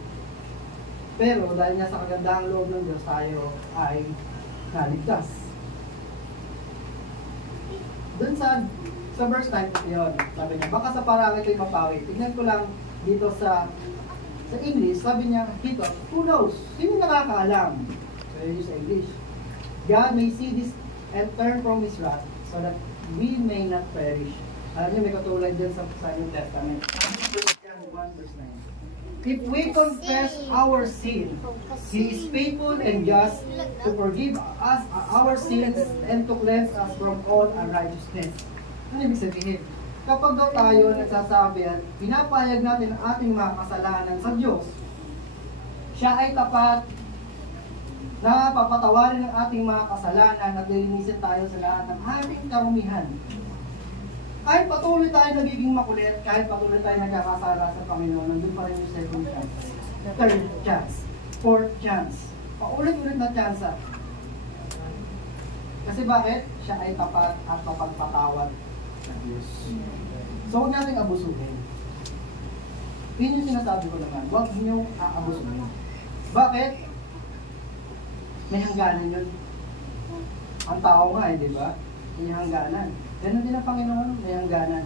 Pero dahil nga sa kagandahang loob ng Diyos, tayo ay naligtas. Doon sa verse 9, yun, sabi niya, baka sa parangit ay mapawi. Tignan ko lang dito sa English, sabi niya, dito, who knows? Sino nakakaalam? Ayun yung sa English. God may see this and turn from His wrath so that we may not perish. Alam niyo, may katulad dyan sa New Testament. 1 verse 9. If we confess our sin, He is faithful and just to forgive us our sins and to cleanse us from all unrighteousness. Ano ibig sabihin? Kapag daw tayo nagsasabi at pinapayag natin ang ating mga kasalanan sa Diyos, Siya ay tapat na papatawarin ang ating mga kasalanan at lilinisin tayo sa lahat ng ating karumihan. Kahit patuloy tayo nagiging makulit, kahit patuloy tayo nagkakasala sa Panginoon, nandun pa rin yung second chance, third chance, fourth chance, paulit-ulit na chance. Kasi bakit? Siya ay tapat at mapagpatawad sa Diyos. So huwag natin abusuhin. Yun yung sinasabi ko naman, huwag niyo aabusuhin. Bakit? May hangganan yun. Ang tao nga di ba? May hangganan. Ganun din ang Panginoon, may hangganan.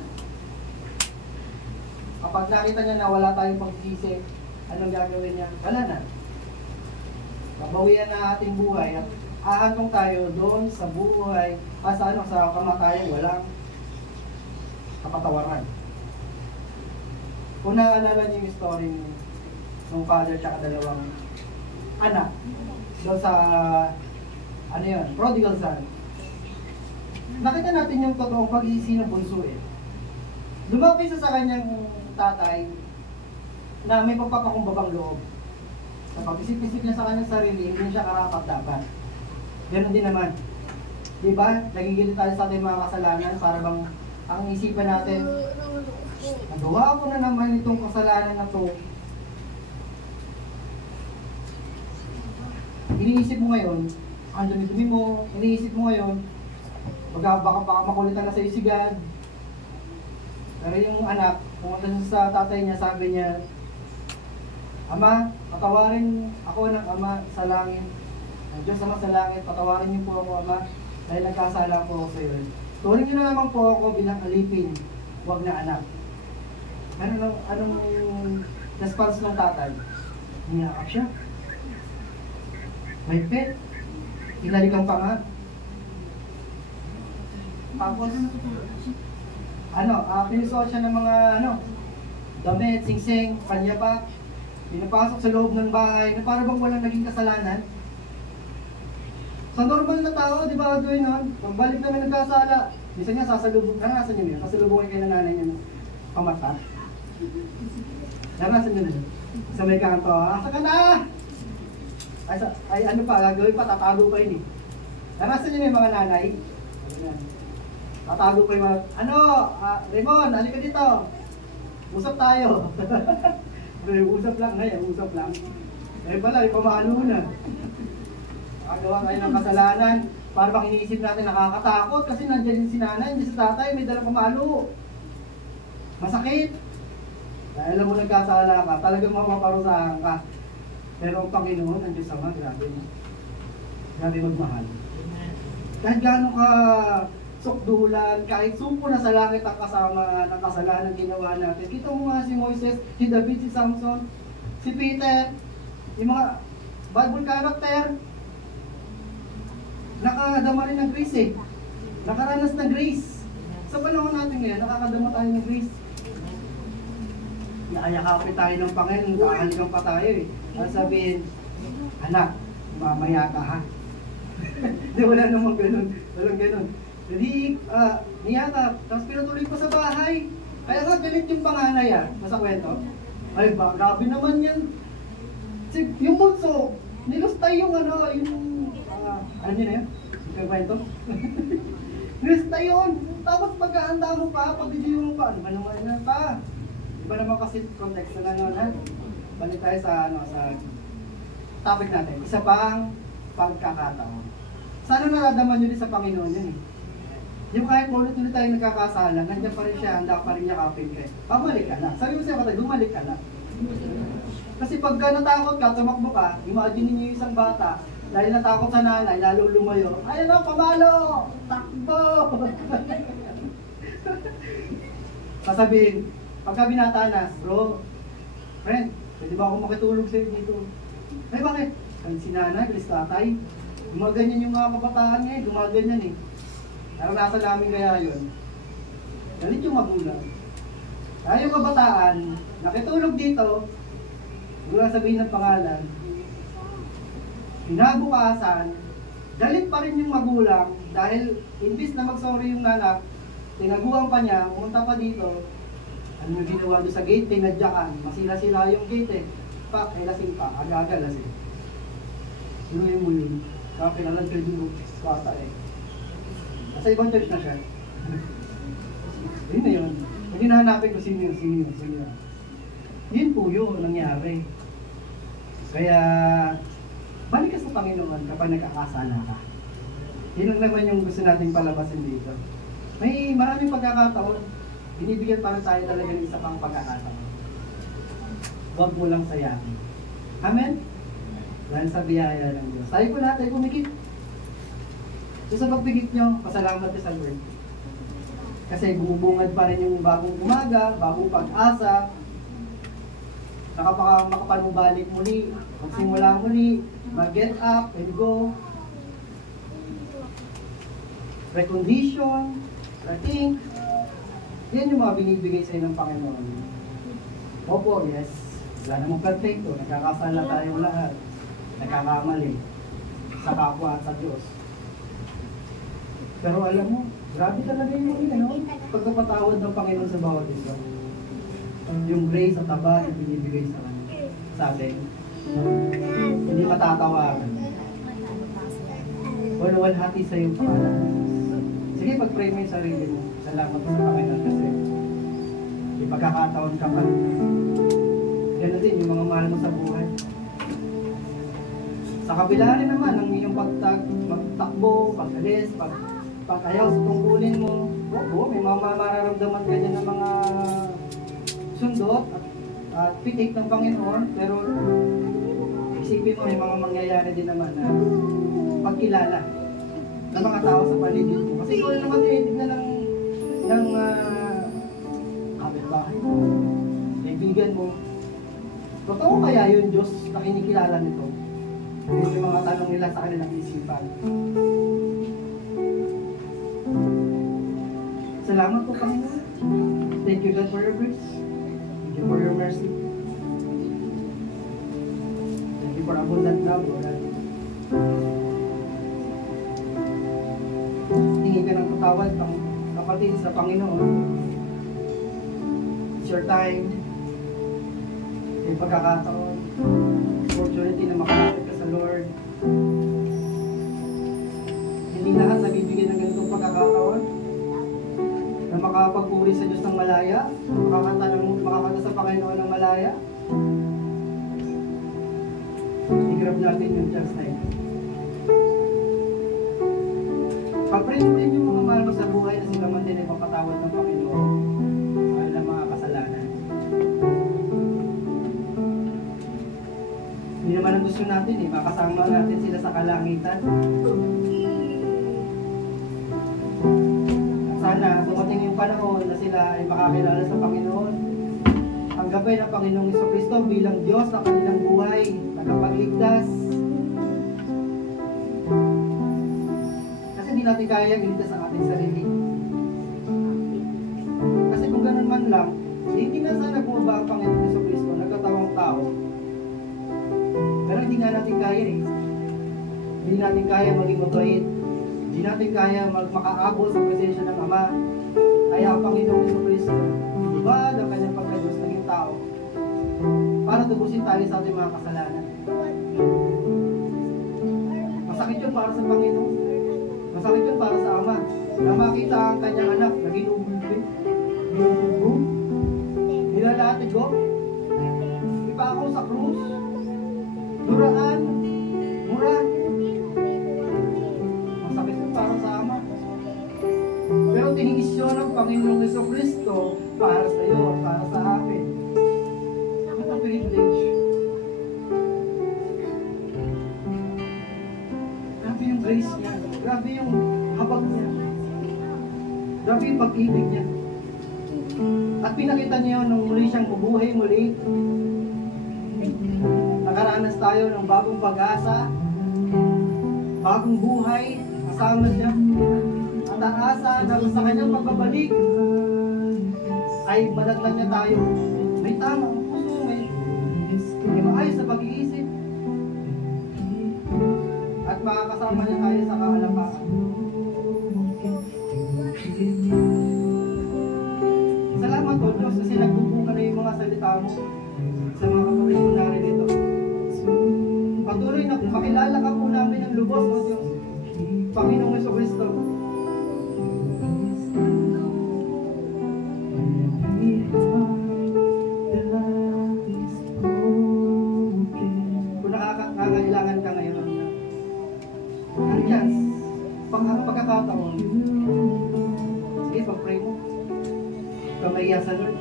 Kapag nakita niya na wala tayong pagsisisi, anong gagawin niya? Wala na. Babawian na ating buhay at ahantong tayo doon sa buhay, sa kamatayan, walang kapatawaran. Kung naalala niyo yung story ng father at dalawang anak doon sa prodigal son. Nakita natin yung totoong pag-iisi ng bunso eh. Lumapit sa kanyang tatay na may pagpapakumbabang loob. Sa pag-isip-isip niya sa kanyang sarili, hindi siya karapat dapat. Ganon din naman. Diba? Nagigilid tayo sa ating mga kasalanan para bang ang isipan natin, nagawa ko na naman itong kasalanan na to. Iniisip mo ngayon, ang dumi-dumi mo, iniisip mo ngayon, baka makulitan na sa si God. Pero yung anak, pumunta sa tatay niya, sabi niya, Ama, patawarin ako ng Ama sa langit. Ang Diyos Ama sa langit, patawarin niyo po ako, Ama, dahil nagkasala po ako sa iyo. Turing niyo na naman po ako bilang alipin, huwag na anak. Anong response ng tatay? Niyakap siya. May pet. Hinalikan pa nga. Tapos, pinisuot siya ng mga, damit, sing-sing, kanya pa. Pinapasok sa loob ng bahay na para bang walang naging kasalanan. Sa normal na tao, di ba, doon nun? Kung balik naman nagkasala, bisa niya sasalubong, narasan niyo yun, sasalubong kayo ng nanay niya ng pamata. Narasan niyo na yun. Sa may kanto, asa ka na! Ay ano pa, gagawin pa, tatago pa yun eh. Narasan niyo yung mga nanay? Tatago pa yung mga, Raymond, halika dito. Usap tayo. Usap lang ngayon, usap lang. Eh pala, ipamahalo na. Nakagawa tayo ng kasalanan. Para bang iniisip natin nakakatakot kasi nandiyan si nanay, nandiyan si tatay, may dalang pamahalo. Masakit. Dahil alam mo nagkasala ka, talagang mapaparusahan ka. Pero ang Panginoon, ang Diyos Ama, grabe na. Grabe magmahal. Kahit gano'n ka sukdulan, kahit sumpo na sa langit ang kasama ng kasalanan ginawa natin. Kita mo nga si Moises, si David, si Samson, si Peter, yung mga Bible character, nakadama rin ng grace eh. Nakaranas ng grace. Sa panahon natin ngayon, nakakadama tayo ng grace. Naayakapin tayo ng Panginoon, kakalikan pa tayo eh. At sabihin, anak, mamaya ka ha. Hindi, wala namang ganun. Walang ganun. Hindi, niyakap. Tapos pinatuloy pa sa bahay. Kaya nga, galit yung panganay Nasa kwento. Ay ba, grabe naman yan. Yung bunso, nilustay yung ano yun na yun? Yung kwento? Nilustay yun. Tapos pagkahanda mo pa, pag-video mo pa, ano ba naman na pa? Iba naman kasi context na gano'n. Balik tayo sa topic natin. Isa pang pagkakataon. Sana naradama nyo din sa Panginoon yun eh. Yung kahit ulit-ulit tayo nagkakasala, nandiyan pa rin siya, handa pa rin niya kapin ka. Pabalik ka na. Sabi mo sa'yo katay, bumalik ka na. Kasi pagka natakot ka, tumakbo ka, imagine niyo yung isang bata, dahil natakot sa nanay, lalo lumayo, ayun o, pamalo! Takbo! Sasabihin, pagka binata na, bro, friend, pwede ba ako makitulog sa'yo dito? Ay bakit? si nanay, si tatay. Gumaganyan yung mga kabataan ngayon, gumaganyan eh. Naranasan namin kaya yun. Galit yung magulang. Kaya yung kabataan, nakitulog dito, hindi ko lang sabihin ng pangalan, kinabukasan, galit pa rin yung magulang dahil imbis na mag-sorry yung nanak, tinaguan pa niya, pumunta pa dito, ano yung ginawa doon sa gate, tinadyakan, masila-sila yung gate eh. Ay lasing pa, aga-aga lasing. Sinuhin mo yun, kaya pinalag ka dito, bata eh. Nasa ibang church na siya. Yun na yun. Pag hinahanapin ko sino yun. Yun po yun nangyari. Kaya, balik ka sa Panginoon kapag nagkakasala ka. Yun lang naman yung gusto nating palabasin dito. May maraming pagkakataon, binibigyan para tayo talaga ng isa pang pagkakataon. Huwag mo lang sayakin. Amen? Dahil sa biyaya ng Diyos. Tayo po lahat, tayo pumikit. So sa pagpikit nyo, pasalamat ka sa Lord. Kasi bubungad pa rin yung bagong umaga, bagong pag-asa, makapanubalik muli, magsimula muli, mag-get up and go. Recondition, rethink. Yan yung mga binibigay sa'yo ng Panginoon. Opo, yes. Wala namang perfecto. Nagkakasala tayong lahat. Nagkakamali. Sa kapwa at sa Diyos. Pero alam mo, grabe talaga yung pagkapatawad ng Panginoon sa bawat isa. Yung grace at taba na binibigay sa atin. Hindi matatawaran. Walhati sa iyong pangalan. Sige, pag-pray mo yung sarili mo. Salamat sa Panginoon kasi may pagkakataon ka pa. Ganun din yung mga mahal mo sa buhay. Sa kabila rin naman ng iyong magtakbo, pag-alis, pag-ayaw sa tungkulin mo. Oo, may mga mararamdaman ka dyan ng mga sundot at pitik ng Panginoon, pero isipin mo may mga mangyayari din naman na pagkilala ng mga tao sa paligid mo. Kasi ikaw naman tinitignan ng kapitbahay mo, kaibigan mo. Totoo kaya yun Diyos na kinikilala nito? Yun yung mga tanong nila sa kanilang isipan. Salamat po Panginoon. Thank you God for your grace. Thank you for your mercy. Thank you for abundant love, Lord. Tingin ka ng patawad ng kapatid sa Panginoon. It's your time. May pagkakataon. Opportunity na makalapit ka sa Lord. Hindi lahat nabibigyan ng ganitong pagkakataon na makapagpuri sa Diyos ng malaya, makakanta sa Panginoon ng malaya. I-grab natin yung chance na yun. Pag-pray mo rin yung mga mahal mo sa buhay na sila man din ay mapatawad ng Panginoon sa kanilang mga kasalanan. Hindi naman ang gusto natin eh, makasama natin sila sa kalangitan. Sana dumating yung panahon na sila ay makakilala sa Panginoon. Tanggapin ang Panginoong Jesucristo bilang Diyos sa kanilang buhay, tagapagligtas. Kasi hindi natin kaya iligtas ang ating sarili. Kasi kung ganun man lang, hindi na sana bumaba ang Panginoong Jesucristo, nagkatawang tao. Pero hindi nga natin kaya eh. Hindi natin kaya maging mabait. Hindi natin kaya makaabot sa presensya ng Ama. Kaya ang Panginoong Jesucristo, ibad ang kanyang pagka-Diyos naging tao para tubusin tayo sa ating mga kasalanan. Masakit yun para sa Panginoon. Masakit yun para sa Ama. Na makita ang kanyang anak na ginubulbin, ginubulbong, nilalatigo, ipako sa krus, duraan, murahan. Masakit yun para sa Ama. Pero tinigis yun ng Panginoong Jesucristo para sa iyo at para sa akin. What a privilege. Grabe yung grace niya. Grabe yung habag niya. Grabe yung pag-ibig niya. At pinakita niya nung muli siyang bubuhay muli. Nakaranas magdadanas tayo ng bagong pag-asa, bagong buhay, kasama siya. At ang asa na sa kanyang pagbabalik ay madatnan niya tayo. May tamang puso, may maayos na pag-iisip. At makakasama niya tayo sa kaalapakan. Salamat po Diyos kasi nagbubunga na yung mga salita mo sa mga kapatid ko narin ito. Patuloy na makilala ka po namin ng lubos, O Diyos, Panginoong Jesucristo. Kung nakakailangan ka ngayon, nandiyan, pagkakataon, sige, pag-pray mo. Kamaya sa Lord.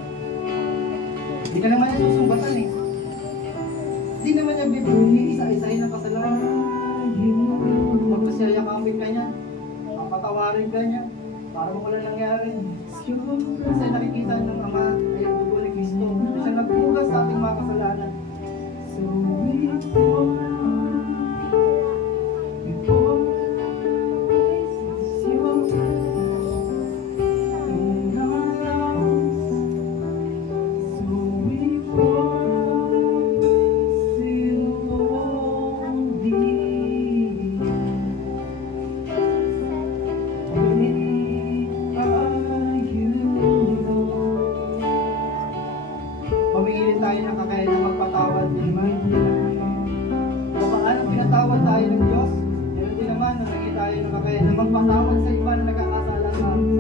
Hindi ka naman niya susumbatan eh. Hindi naman niya isa-isahin ang kasalanan. Magpasyayakapin ka niya. Patawarin ka niya. Para mo wala nangyari. Kasi nakikita ng Ama ay ang dugo ni Kristo. Siya nagpugas sa ating mga kasalanan. So we pamingin tayo ng kakayahan na magpatawad ni Iman. Kung paano pinatawad tayo ng Diyos, yun din naman na naging tayo ng kakayahan na magpatawad sa iba na nagkakasala sa atin.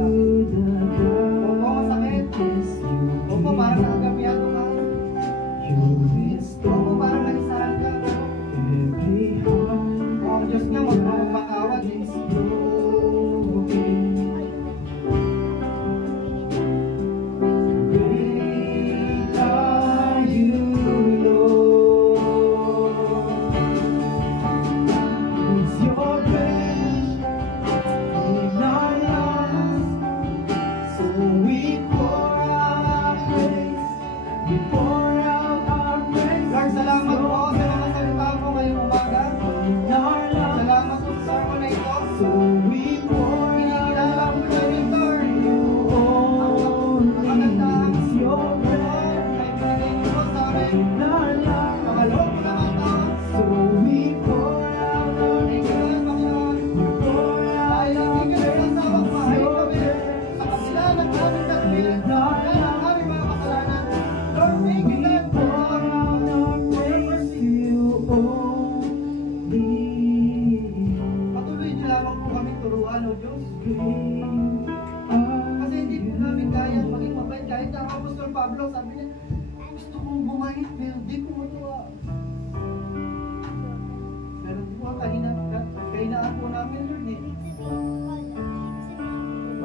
Opo, masakit. Opo, parang nakagapyado ka. Opo, parang nalisahan ka. O ang Diyos niya magpatawad eh.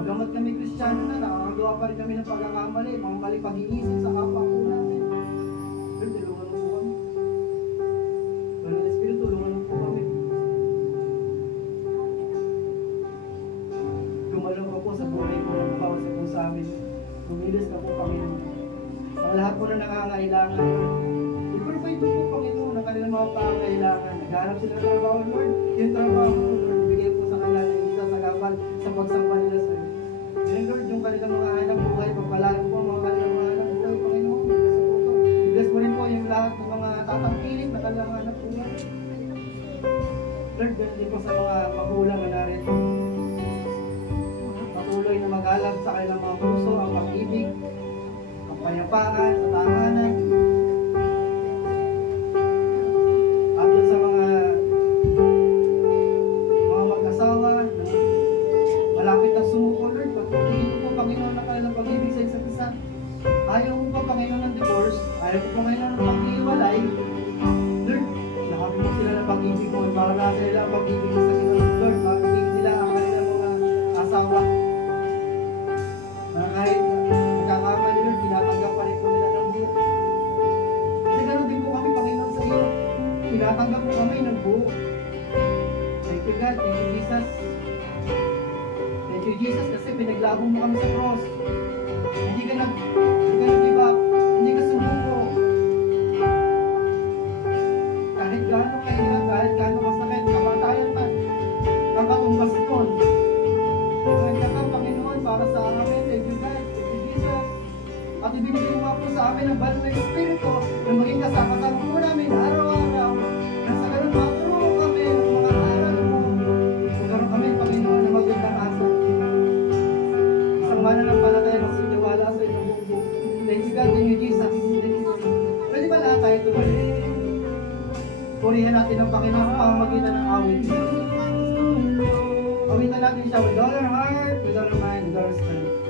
Bagamat kami Kristiyano na, nakakagawa pa rin kami ng pagkakamali, mga mali pag-iisip sa kapwa po namin. Pero tulungan mo po kami. Pero ng Espiritu, tulungan mo po kami. Tumalaw ka po sa buhay ko, bawat sa po sa amin. Tumilis ka po, Panginoon. Ang lahat po na nakangailangan, i-provide mo po, Panginoon, ang kanilang mga pangailangan. Naghanap sila ng trabaho, Lord. Yung trabaho mo, Lord, bigay po sa kanila ng isa sa kapal sa pagsamba nila sa iyo. And Lord, yung kanilang mga anak buhay, pagpalain po ang mga kanilang mga anak buhay, Panginoon. I-bless mo rin po yung lahat ng mga tatangkilik na kanilang anak buhay. Lord, ganun din po sa mga magulang na narito. Patuloy na mag-alab sa kanilang mga puso, ang pag-ibig, ang payapaan, sa tahanan. At doon sa mga mag-asawa, malapit na sumuko, Lord, pagpapigil ko po, Panginoon, na kanilang pag-ibig sa isa't isa. Ayaw ko po, Panginoon, ng divorce. Ayaw ko, Panginoon, ng pag-iwalay. Lord, nakapit mo sila ng pag-ibig mo. Para na sila ang pag-ibig sa Panginoon, Lord. Pag-ibig nila ang kanilang mga asawa. Na kahit nagkakamali, Lord, tinatanggap pa rin po nila ng buo. Kasi ganoon din po kami, Panginoon, sa iyo. Tinatanggap po kami ng buo. Thank you, God. Thank you, Jesus. Thank you, Jesus, kasi pinaglaban mo kami sa cross. Hindi ka nag-give up. Hindi ka sumuko. Kahit Awitan natin siya with all our heart, with all our mind, with all our strength.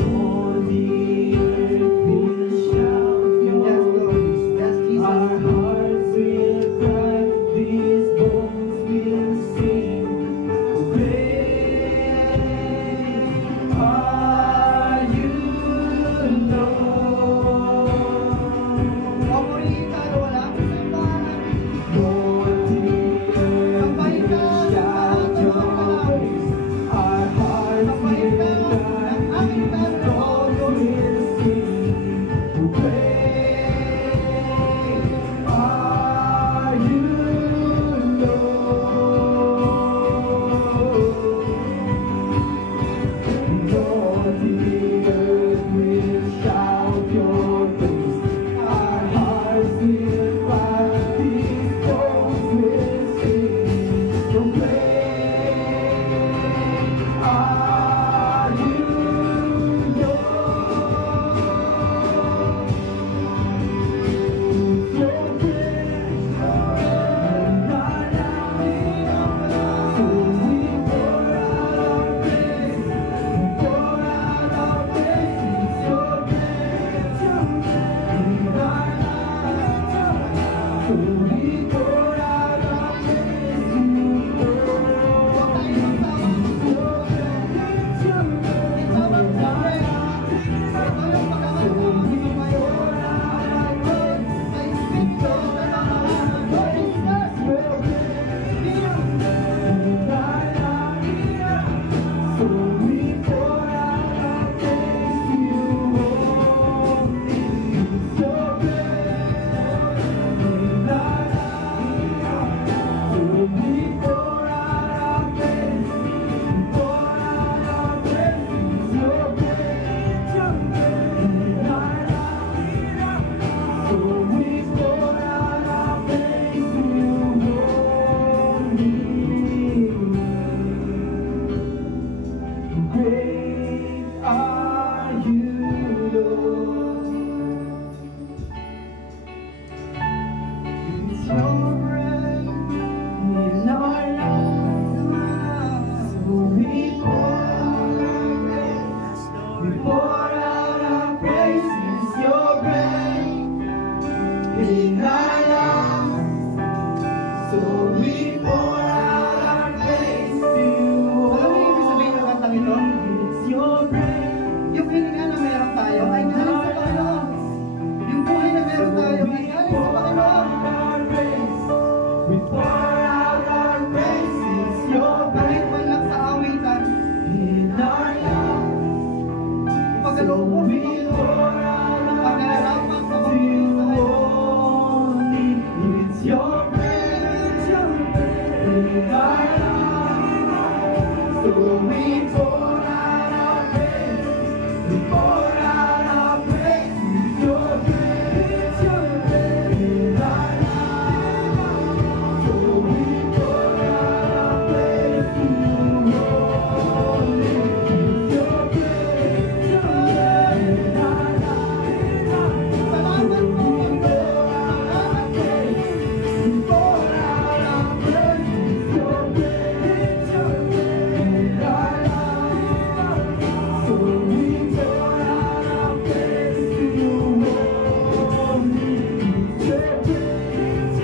All the earth will shout your Yes, Lord. Yes, Jesus. Our hearts will cry, these bones will sing. Great are you, Lord. Paborito, wala akong simbahan. All the earth will shout your praise. Our hearts will cry, these bones will sing. Great are you, Lord. All the earth will shout your praise. Our hearts will cry, these bones will sing. So great are you, Lord. So great and not so we pour out our praise, pour out our praise. So great and not so we pour out our praise to you, Great are you, Lord. It's your breath in our lungs, so we pour out our praise. We pour out our praise. It's your breath in our lungs, so we pour out our praise to you. Alam mo yung ibig sabihin ng kantang ito? It's your breath. Yung hininga na meron tayo ay galing sa Panginoon. Yung buhay na meron tayo ay galing sa Panginoon. We pour out our praise. It's your Kahit man lang sa awitan, in our lives. ipagkaloob We mo pour out our pagkalarapan sa praise to you pagkakas only. It's your praise in our lives. So we pour out our praise. We pour out our praise. It's your praise in our lives. So we pour out our praise to you only. It's your praise in our lives. Salamat po, We pour out our praise. We pour out our praise. It's your praise in our lives. So we pour out our praise to you only. It's your praise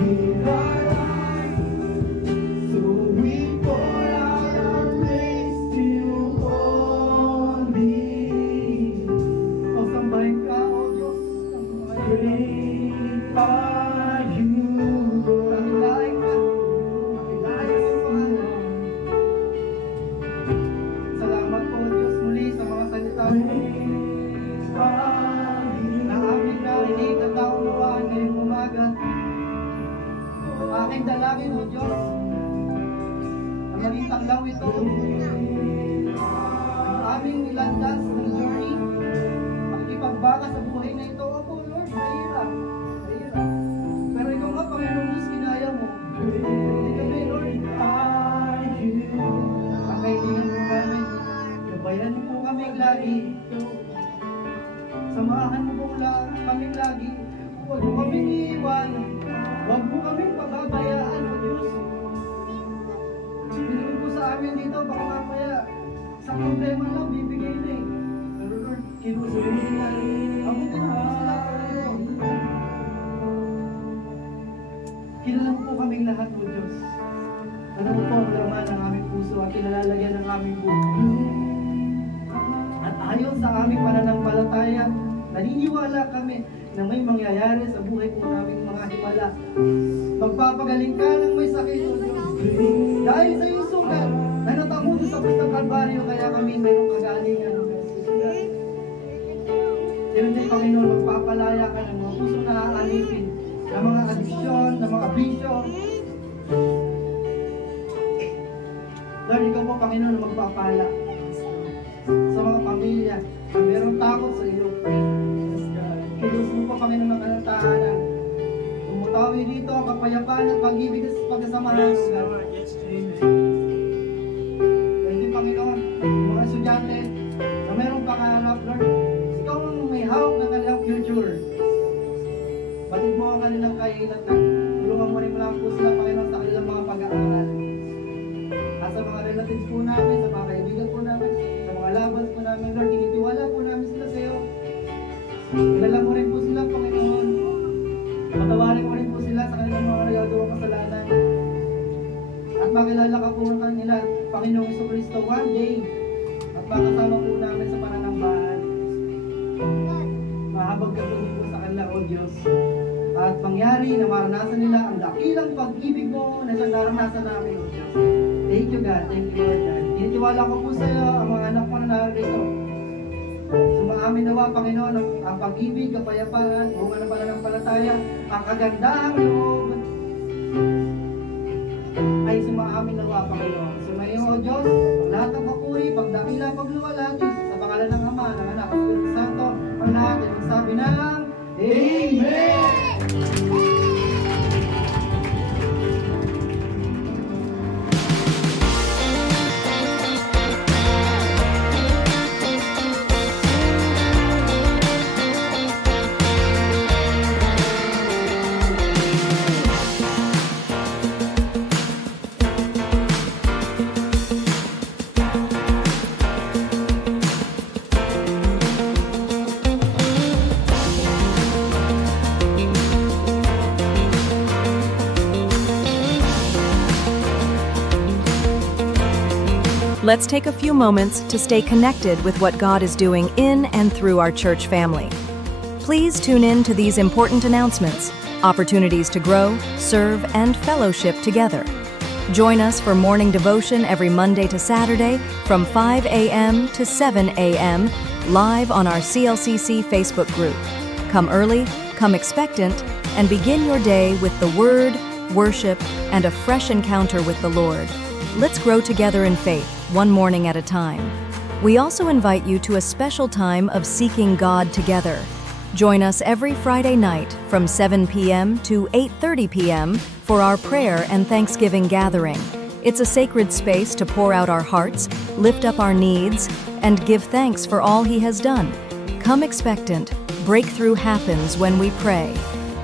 in our O sambahin ka, O Diyos. Pakilain ka. Pakilain sa Panginoon. Salamat po, Diyos, muli sa mga salita mo na aming narinig at naunawaan ngayong umaga. Aking dalangin, O Diyos, na maging tanglaw ito ang aming nilandas ng journey, pakikipagbaga sa buhay na ito. Opo, Lord, mahirap. Mahirap. Pero ikaw nga, Panginoon Diyos, kinaya mo. Hindi kami, Lord, ang kailangan po namin. Gabayan niyo po kami lagi. Samahan mo po kaming lagi. Huwag mo kaming iiwan. Huwag mo kaming pababayaan, O Diyos. Binigay po sa amin dito, baka mamaya sa problema lang, bibigay na eh. Pero Lord, kinusulit na. Abutin mo sila, Panginoon. Kilala mo po kaming lahat, O Diyos. Alam mo po ang laman ng aming puso at kinalalagyan ng aming buhay. At ayon sa aming pananampalataya, naniniwala kami na may mangyayari sa buhay po naming mga himala. Magpapagaling ka ng may sakit, O Diyos. Dahil sa iyong sugat na natamo sa krus ng Kalbaryo, kaya kami mayroong kagalingan, O Diyos. Ganun din, Panginoon, magpapalaya ka ng mga puso na aalipin, ng mga addiksyon, ng mga bisyo. Lord, ikaw po, Panginoon, na magpapala sa mga pamilya na mayroong takot sa iyo. Kilos mo po, Panginoon, ng kanatahanan. Umutawi dito ang kapayapaan at pag-ibig at pagkasamahan. Pwede, Panginoon, yung mga estudyante na mayroong pangarap, Lord, ikaw ang may hawak ng kanilang future. Batid mo ang kanilang kainat na tulungan mo rin lang po sila, Panginoon, sa kanilang mga pag-aaral. At sa mga relatives po namin, sa mga kaibigan po namin, sa mga labas po namin, Lord, tinitiwala po namin sila sa iyo. Kilala mo rin po sila, Panginoon. Patawarin mo rin po sila sa kanilang mga nagagawang kasalanan. At makilala ka po ng kanila, Panginoong Jesucristo, one day. At makasama po namin sa pananambahan. Mahabag ka po po sa kanila, O Diyos. At mangyari na maranasan nila ang dakilang pag-ibig mo na siyang naranasan namin, O Diyos. Thank you, God. Thank you, Lord God. Tinitiwala ko po sa iyo ang mga anak mo na narito. Sumaamin nawa, Panginoon, ang pag-ibig, kapayapaan, bunga ng pananampalataya, ang kagandahang loob ay sumaamin nawa, Panginoon. Sumayo, O Diyos, lahat ng papuri, pagdakila, pagluwalhati, sa pangalan ng Ama, ng Anak, ng Espiritu Santo, ang lahat ay magsabi ng Amen! Let's take a few moments to stay connected with what God is doing in and through our church family. Please tune in to these important announcements, opportunities to grow, serve, and fellowship together. Join us for morning devotion every Monday to Saturday from 5 a.m. to 7 a.m. live on our CLCC Facebook group. Come early, come expectant, and begin your day with the Word, worship, and a fresh encounter with the Lord. Let's grow together in faith, one morning at a time. We also invite you to a special time of seeking God together. Join us every Friday night from 7 p.m. to 8:30 p.m. for our prayer and Thanksgiving gathering. It's a sacred space to pour out our hearts, lift up our needs, and give thanks for all He has done. Come expectant. Breakthrough happens when we pray.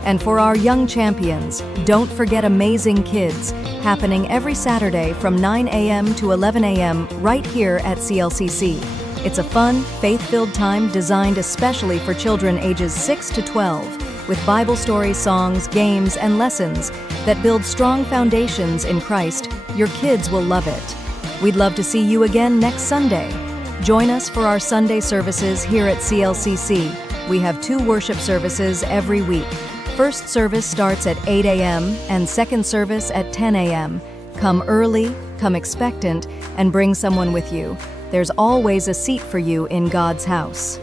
And for our young champions, don't forget Amazing Kids, happening every Saturday from 9 a.m. to 11 a.m. right here at CLCC. It's a fun, faith-filled time designed especially for children ages 6 to 12, with Bible stories, songs, games, and lessons that build strong foundations in Christ. Your kids will love it. We'd love to see you again next Sunday. Join us for our Sunday services here at CLCC. We have 2 worship services every week. First service starts at 8 a.m. and second service at 10 a.m. Come early, come expectant, and bring someone with you. There's always a seat for you in God's house.